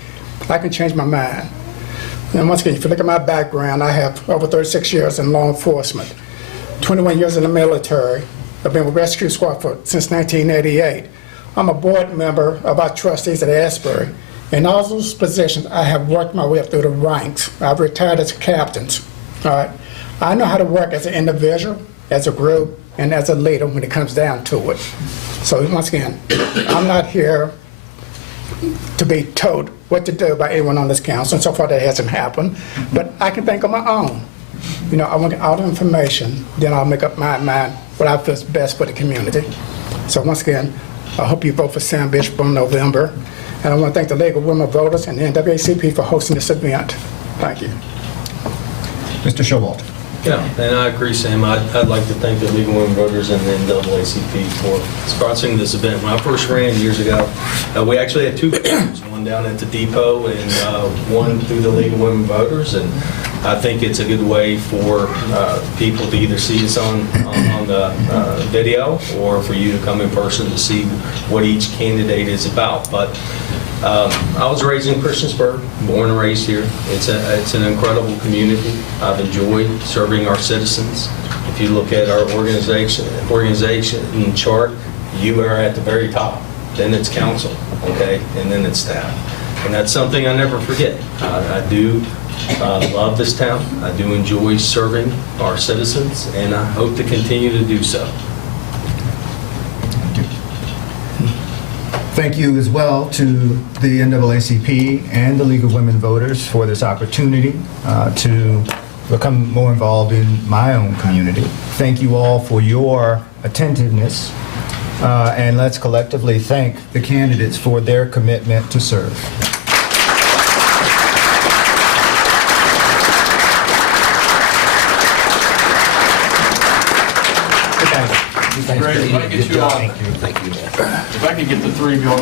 I can change my mind. And once again, if you look at my background, I have over 36 years in law enforcement, 21 years in the military. I've been with Rescue Squad since 1988. I'm a board member of our trustees at Asbury. In all those positions, I have worked my way up through the ranks. I've retired as captains. All right. I know how to work as an individual, as a group, and as a leader when it comes down to it. So once again, I'm not here to be told what to do by anyone on this council, and so far that hasn't happened, but I can think on my own. You know, I want to get all the information, then I'll make up my mind what I feel is best for the community. So once again, I hope you vote for Sam Bishop in November, and I want to thank the League of Women Voters and the NAACP for hosting this event. Thank you. Mr. Showalter. Yeah, and I agree, Sam. I'd like to thank the League of Women Voters and the NAACP for sponsoring this event. When I first ran years ago, we actually had two programs, one down at the depot and one through the League of Women Voters. And I think it's a good way for people to either see us on the video or for you to come in person to see what each candidate is about. But I was raised in Christiansburg, born and raised here. It's an incredible community. I've enjoyed serving our citizens. If you look at our organization chart, you are at the very top. Then it's council, okay, and then it's staff. And that's something I never forget. I do love this town. I do enjoy serving our citizens, and I hope to continue to do so. Thank you as well to the NAACP and the League of Women Voters for this opportunity to become more involved in my own community. Thank you all for your attentiveness, and let's collectively thank the candidates for their commitment to serve. Great. If I could get you all, Thank you. if I could get the three of you on